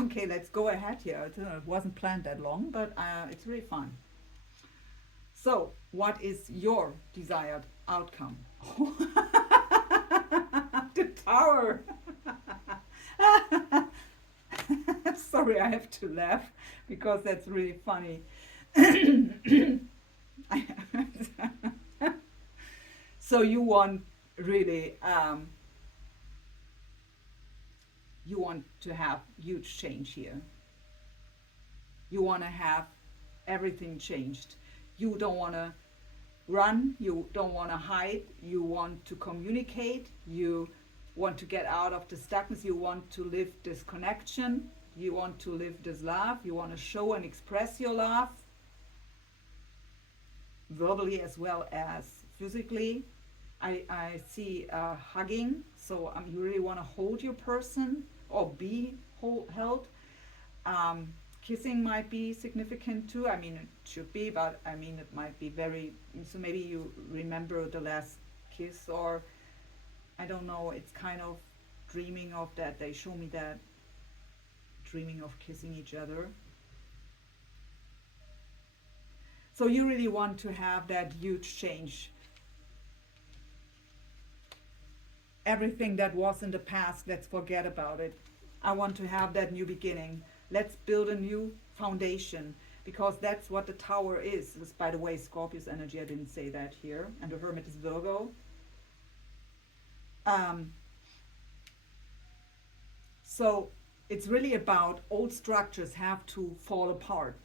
Okay, let's go ahead here. It wasn't planned that long, but it's really fun. So, what is your desired outcome? The tower. Sorry, I have to laugh because that's really funny. So you want really, you want to have huge change here. You want to have everything changed. You don't want to run, you don't want to hide, you want to communicate, you want to get out of the stuckness, you want to live this connection, you want to live this love, you want to show and express your love, verbally as well as physically. I see hugging, so you really want to hold your person or be held. Kissing might be significant too. I mean, it should be, but I mean, it might be very, so maybe you remember the last kiss, or I don't know, it's kind of dreaming of that. They show me that, dreaming of kissing each other. So you really want to have that huge change. everything that was in the past, let's forget about it. I want to have that new beginning. Let's build a new foundation, because that's what the tower is. This, by the way, Scorpius energy, I didn't say that here. And the hermit is Virgo. So it's really about old structures have to fall apart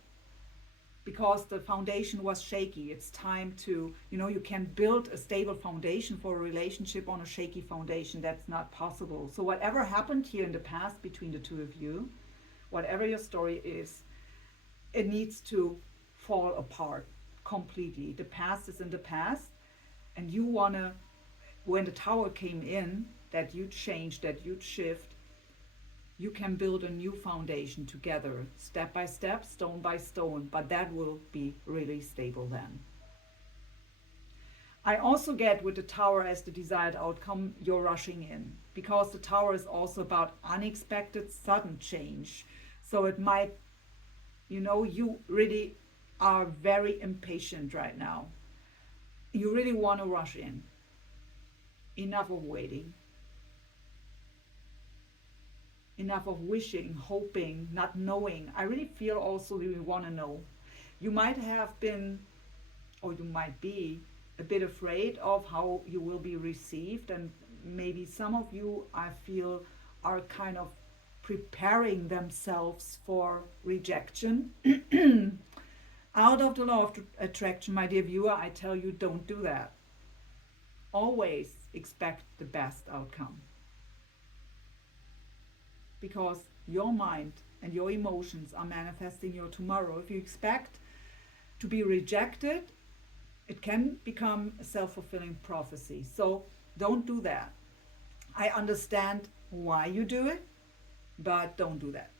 because the foundation was shaky. It's time to, you can build a stable foundation for a relationship on a shaky foundation. That's not possible. So whatever happened here in the past between the two of you, whatever your story is, it needs to fall apart completely. The past is in the past, and you want to, when the tower came in, that you change, that you shift, you can build a new foundation together, step by step, stone by stone, but that will be really stable then. I also get with the tower as the desired outcome, you're rushing in, because the tower is also about unexpected, sudden change. So it might, you really are very impatient right now. You really want to rush in. Enough of waiting. Enough of wishing, hoping, not knowing. I really feel also you want to know. You might have been, or you might be, a bit afraid of how you will be received, and maybe some of you, I feel, are kind of preparing themselves for rejection. Out of the law of attraction, my dear viewer, I tell you, don't do that. Always expect the best outcome. Because your mind and your emotions are manifesting your tomorrow. If you expect to be rejected, it can become a self-fulfilling prophecy. So don't do that. I understand why you do it, but don't do that.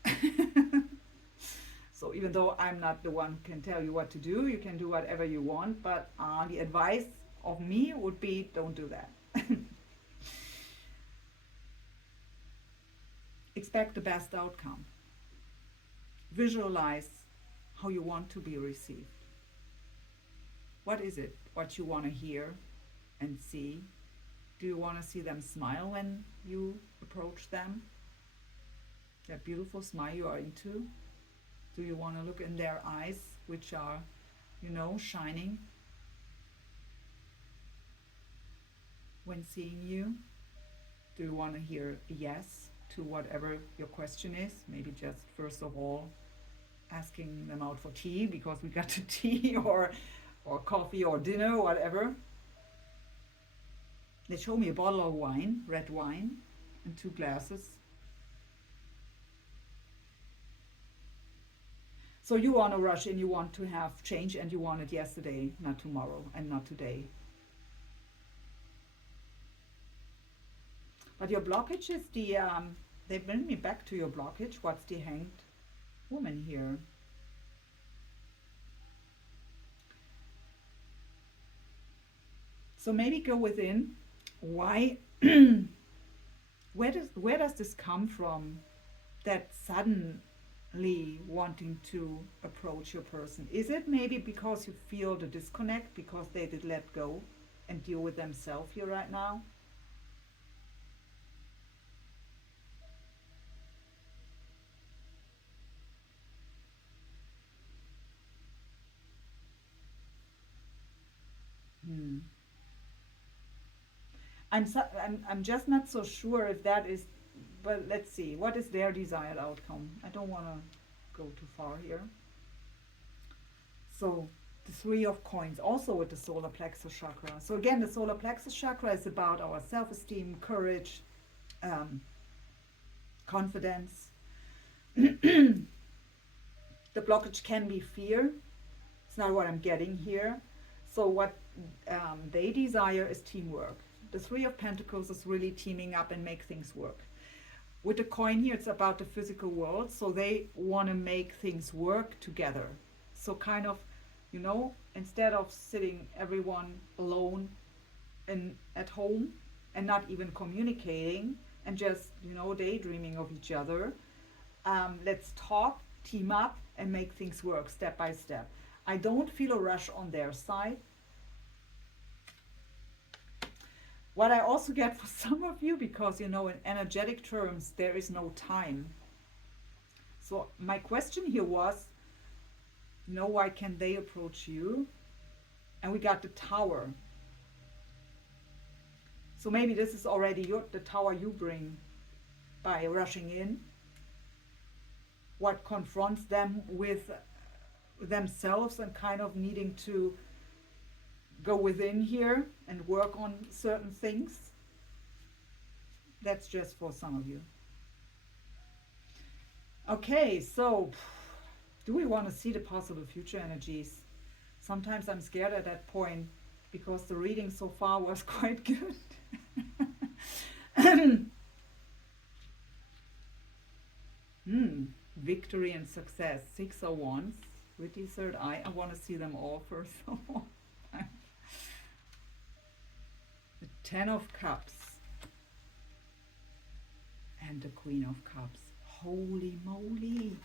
So even though I'm not the one who can tell you what to do, you can do whatever you want, but the advice of me would be, don't do that. Expect the best outcome. Visualize how you want to be received. What is it? What you want to hear and see? Do you want to see them smile when you approach them? That beautiful smile you are into? Do you want to look in their eyes, which are, shining when seeing you? Do you want to hear a yes to whatever your question is? Maybe just first of all asking them out for tea because we got to tea, or coffee or dinner or whatever. They show me a bottle of wine, red wine, and 2 glasses. So you want to rush in, you want to have change, and you want it yesterday, not tomorrow, and not today. But your blockage is they bring me back to your blockage. What's the Hanged Woman here? So maybe go within. Why? where does this come from? That suddenly wanting to approach your person. Is it maybe because you feel the disconnect because they did let go and deal with themselves here right now? I'm just not so sure if that is, but let's see. What is their desired outcome? I don't want to go too far here. So the 3 of Coins, also with the solar plexus chakra. So again, the solar plexus chakra is about our self-esteem, courage, confidence. The blockage can be fear. It's not what I'm getting here. So what they desire is teamwork. The 3 of Pentacles is really teaming up and make things work. With the coin here, it's about the physical world. So they want to make things work together. So kind of, instead of sitting everyone alone at home and not even communicating and just, daydreaming of each other, let's talk, team up, and make things work step by step. I don't feel a rush on their side. What I also get for some of you, because you know in energetic terms there is no time. So my question here was, you know, why can they approach you? And we got the Tower. So maybe this is already the Tower you bring by rushing in. What confronts them with themselves and kind of needing to go within here and work on certain things. That's just for some of you. Okay, so do we want to see the possible future energies? Sometimes I'm scared at that point because the reading so far was quite good. Victory and success, 6 of Wands with the third eye. I want to see them all first of all. The 10 of Cups and the Queen of Cups. Holy moly!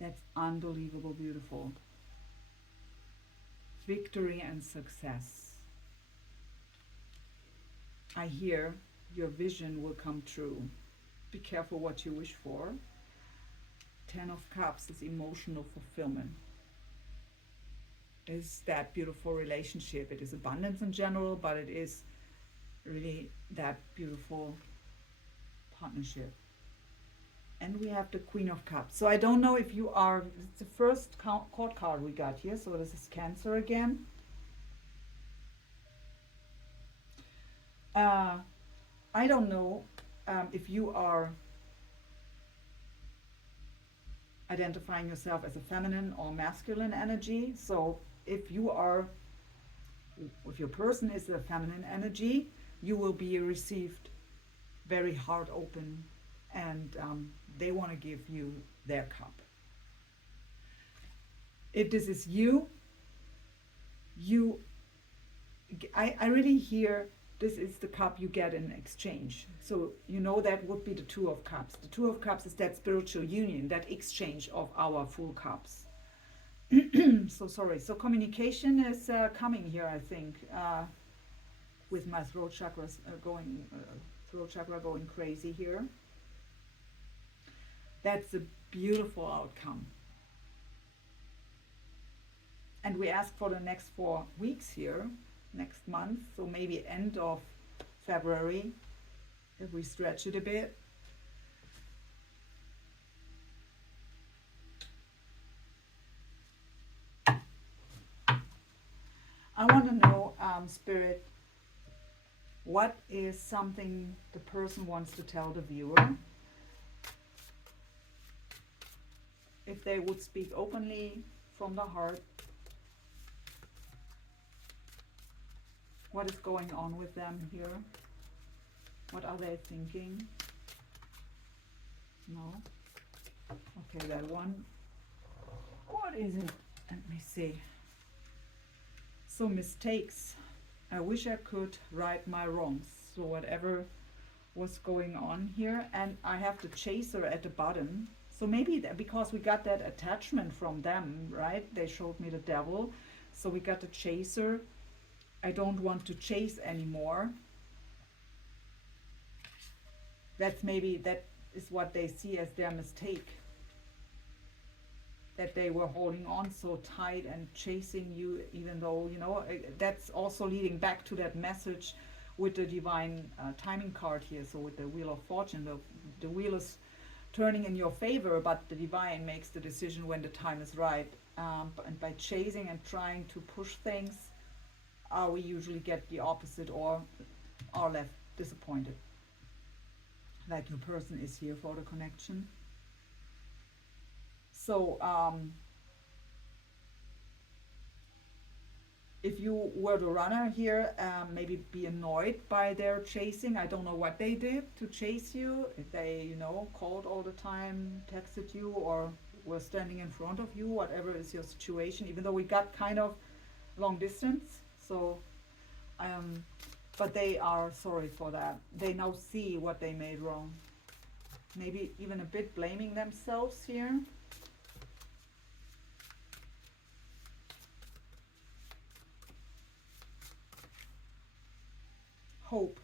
That's unbelievable beautiful. Victory and success. I hear your vision will come true. Be careful what you wish for. 10 of Cups is emotional fulfillment. It's that beautiful relationship. It is abundance in general, but it is really that beautiful partnership. And we have the Queen of Cups. So I don't know if you are, it's the first court card we got here. So this is Cancer again. I don't know if you are identifying yourself as a feminine or masculine energy. So if your person is a feminine energy, you will be received very heart open, and they want to give you their cup. If this is you, I really hear this is the cup you get in exchange. So you know that would be the Two of Cups. The Two of Cups is that spiritual union, that exchange of our full cups. So sorry. So communication is coming here, I think, with my throat chakra going crazy here. That's a beautiful outcome. And we ask for the next 4 weeks here, next month, so maybe end of February, if we stretch it a bit. I want to know, Spirit, what is something the person wants to tell the viewer? If they would speak openly from the heart, what is going on with them here? What are they thinking? No? Okay, that one. What is it? Let me see. So mistakes. I wish I could right my wrongs. So whatever was going on here. And I have the chaser at the bottom. So maybe because we got that attachment from them, right? They showed me the devil. So we got the chaser. I don't want to chase anymore. That is what they see as their mistake. That they were holding on so tight and chasing you, even though, you know, that's also leading back to that message with the divine timing card here. So with the Wheel of Fortune, the wheel is turning in your favor, but the divine makes the decision when the time is right. And by chasing and trying to push things, we usually get the opposite or are left disappointed. Like your person is here for the connection. So if you were the runner here, maybe be annoyed by their chasing. I don't know what they did to chase you. If they, you know, called all the time, texted you, or were standing in front of you, whatever is your situation, even though we got kind of long distance. So, but they are sorry for that. They now see what they made wrong. Maybe even a bit blaming themselves here. hope.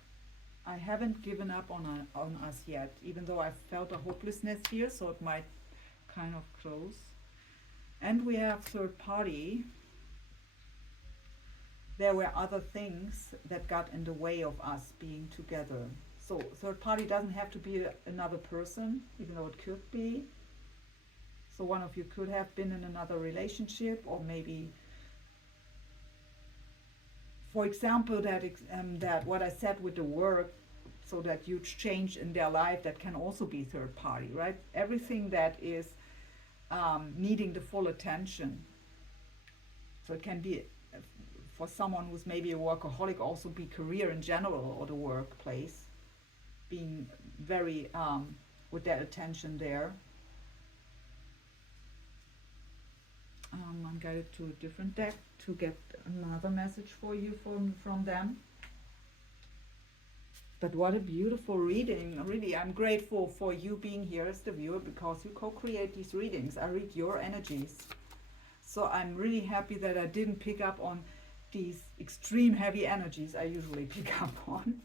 I haven't given up on us yet, even though I felt a hopelessness here, so it might kind of close. And we have third party. There were other things that got in the way of us being together. So third party doesn't have to be another person, even though it could be. So one of you could have been in another relationship, or maybe, for example, that what I said with the work, so that huge change in their life, that can also be third party, right? Everything that is needing the full attention. So it can be, for someone who's maybe a workaholic, also be career in general, or the workplace, being very with that attention there. I'm guided to a different deck to get another message for you from them. But what a beautiful reading. Really, I'm grateful for you being here as the viewer, because you co-create these readings. I read your energies. So I'm really happy that I didn't pick up on these extreme heavy energies I usually pick up on.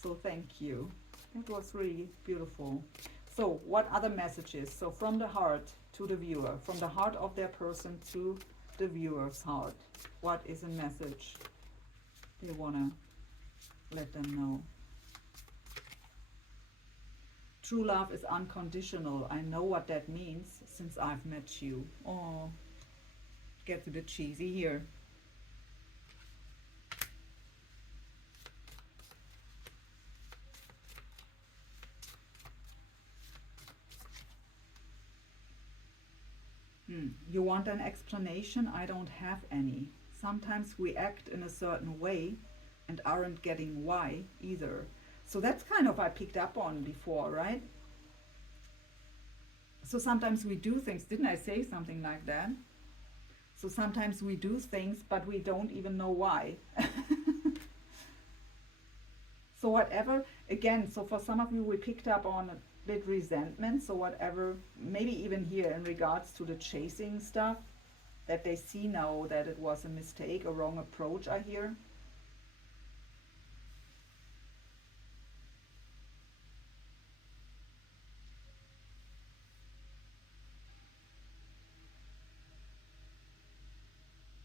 So thank you. It was really beautiful. So what other messages? So from the heart to the viewer, from the heart of their person to the viewer's heart. What is a message they want to let them know? True love is unconditional. I know what that means since I've met you. Oh, gets a bit cheesy here. You want an explanation? I don't have any. Sometimes we act in a certain way and aren't getting why either. So that's kind of I picked up on before, right? So sometimes we do things. Didn't I say something like that? So sometimes we do things, but we don't even know why. So whatever, again, so for some of you, we picked up on a bit resentment. So whatever, maybe even here in regards to the chasing stuff, that they see now that it was a mistake, a wrong approach, I hear.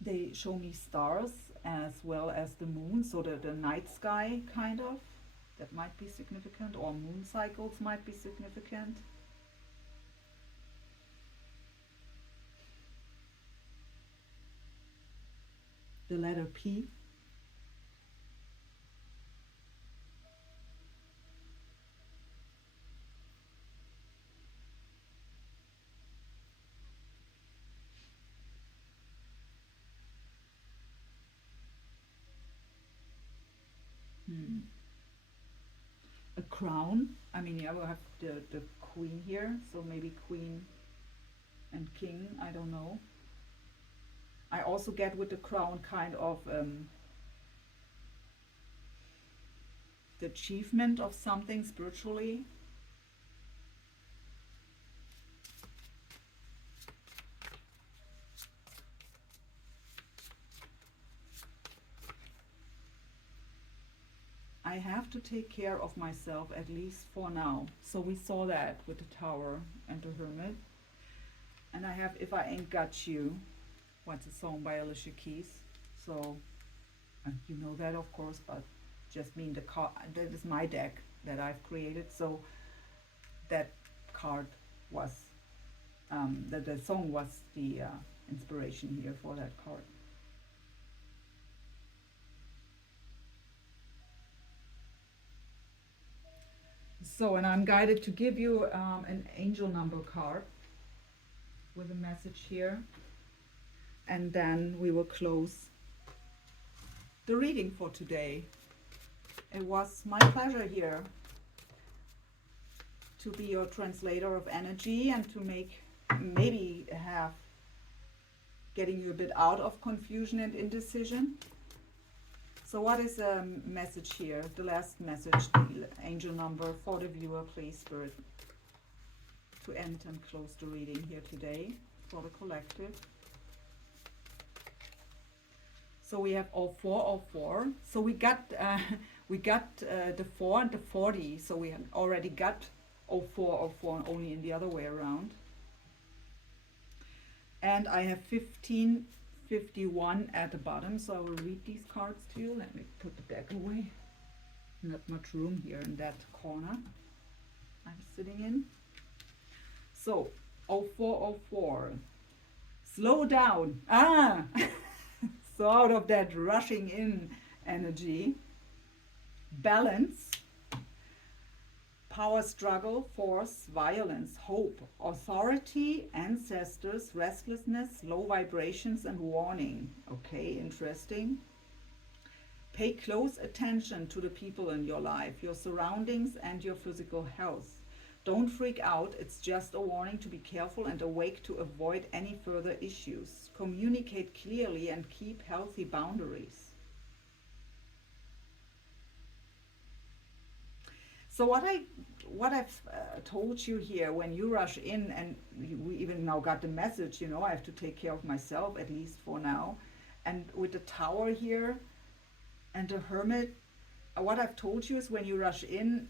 They show me stars as well as the moon, so the night sky kind of, that might be significant, or moon cycles might be significant. The letter P. A crown. I mean, yeah, we'll have the queen here, so maybe queen and king, I don't know. I also get with the crown kind of the achievement of something spiritually. I have to take care of myself, at least for now. So we saw that with the Tower and the Hermit. And I have If I Ain't Got You. What's a song by Alicia Keys. So you know that, of course, but just mean the card. That is my deck that I've created. So that card was the song was the inspiration here for that card. So, and I'm guided to give you an angel number card with a message here, and then we will close the reading for today. It was my pleasure here to be your translator of energy and to maybe have getting you a bit out of confusion and indecision. So what is a message here? The last message, the angel number for the viewer, please, Spirit, to end and close the reading here today for the collective. So we have 0404. So we got the 4 and the 40. So we have already got 0404 only in the other way around. And I have 1551 at the bottom. So I will read these cards to you. Let me put the deck away. Not much room here in that corner I'm sitting in. So 0404. Slow down. So out of that rushing in energy, balance, power struggle, force, violence, hope, authority, ancestors, restlessness, low vibrations, and warning. Okay, interesting. Pay close attention to the people in your life, your surroundings, and your physical health. Don't freak out, it's just a warning to be careful and awake to avoid any further issues. Communicate clearly and keep healthy boundaries. So what I've told you here, when you rush in, and we even now got the message, I have to take care of myself, at least for now. And with the Tower here and the Hermit, what I've told you is when you rush in,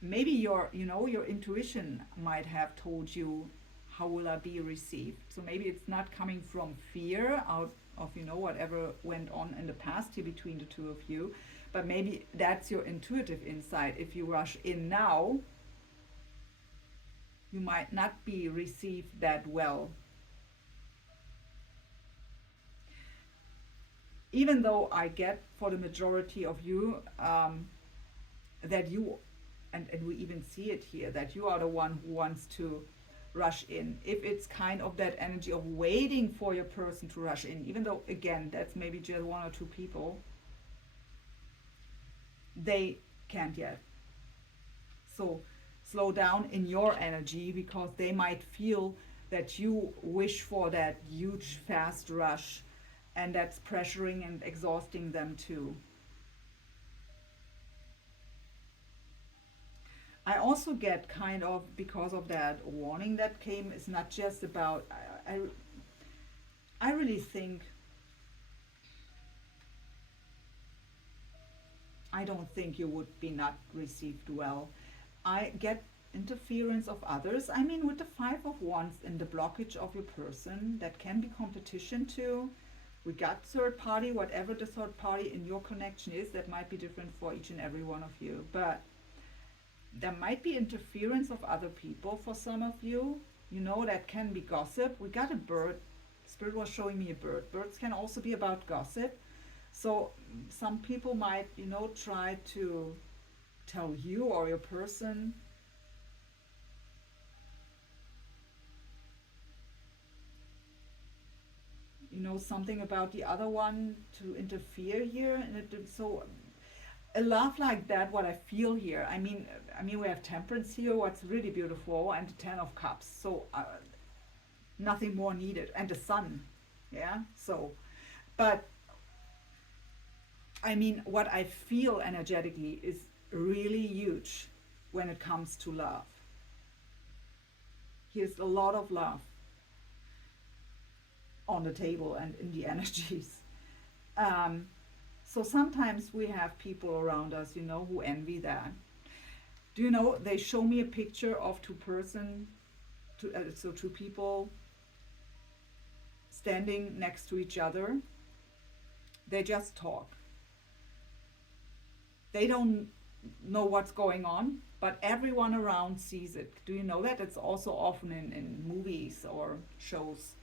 maybe your intuition might have told you, how will I be received? So maybe it's not coming from fear out of whatever went on in the past here between the two of you, but maybe that's your intuitive insight. If you rush in now, you might not be received that well. Even though I get for the majority of you that you, and we even see it here, that you are the one who wants to rush in. If it's kind of that energy of waiting for your person to rush in, even though, again, that's maybe just one or two people, they can't yet. So slow down in your energy, because they might feel that you wish for that huge, fast rush, and that's pressuring and exhausting them too. I also get kind of, because of that warning that came, it's not just about, I really think, I don't think you would be not received well. I get interference of others. I mean, with the 5 of Wands in the blockage of your person, that can be competition too. We got third party, whatever the third party in your connection is, that might be different for each and every one of you. But there might be interference of other people for some of you. That can be gossip. We got a bird. Spirit was showing me a bird. Birds can also be about gossip. So some people might, try to tell you or your person, something about the other one, to interfere here. And so a love like that, what I feel here, I mean we have Temperance here, what's really beautiful, and the 10 of Cups. So nothing more needed, and the Sun. Yeah. So, but I mean, what I feel energetically is really huge when it comes to love. Here's a lot of love on the table and in the energies. So sometimes we have people around us, who envy that. Do you know, they show me a picture of two people standing next to each other. They just talk. They don't know what's going on, but everyone around sees it. Do you know that? It's also often in movies or shows.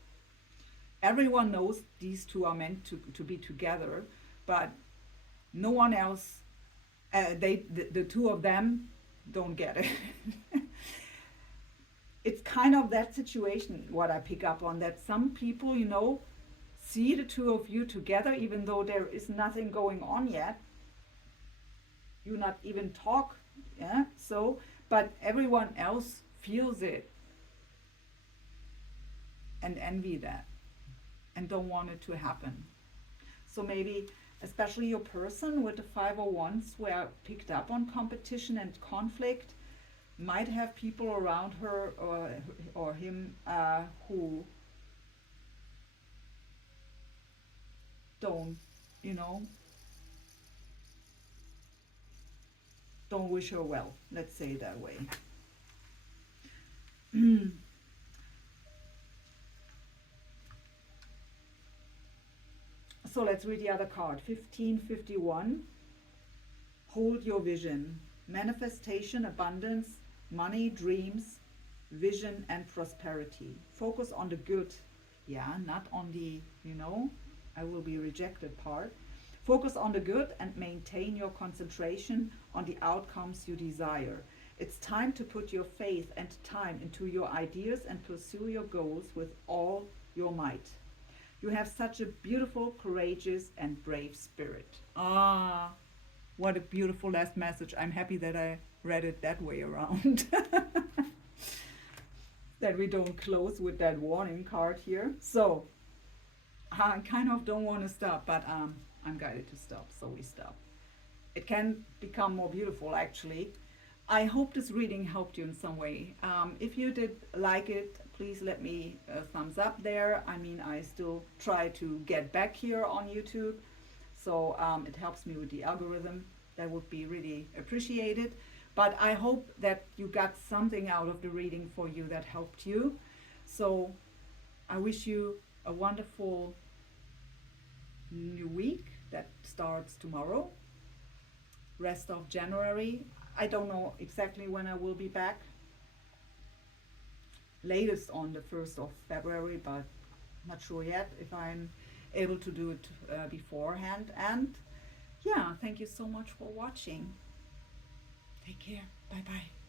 Everyone knows these two are meant to be together, but no one else, the two of them don't get it. It's kind of that situation, what I pick up on, that some people, see the two of you together, even though there is nothing going on yet. You not even talk, yeah? So, but everyone else feels it and envy that and don't want it to happen. So maybe, especially your person with the 5 of Wands, where picked up on competition and conflict, might have people around her or him who don't, you know, don't wish her well. Let's say it that way. So let's read the other card. 1551. Hold your vision. Manifestation, abundance, money, dreams, vision, and prosperity. Focus on the good. Yeah, not on the, I will be rejected part. Focus on the good and maintain your concentration on the outcomes you desire. It's time to put your faith and time into your ideas and pursue your goals with all your might. You have such a beautiful, courageous, and brave spirit. Ah, what a beautiful last message. I'm happy that I read it that way around. That we don't close with that warning card here. So, I kind of don't want to stop, but I'm guided to stop, so we stop. It can become more beautiful, actually. I hope this reading helped you in some way. If you did like it, please let me a thumbs up there. I mean, I still try to get back here on YouTube, so it helps me with the algorithm. That would be really appreciated. But I hope that you got something out of the reading for you that helped you. So I wish you a wonderful new week that starts tomorrow, rest of January. I don't know exactly when I will be back, latest on the 1st of February, but not sure yet if I'm able to do it beforehand. And yeah, thank you so much for watching. Take care. Bye bye.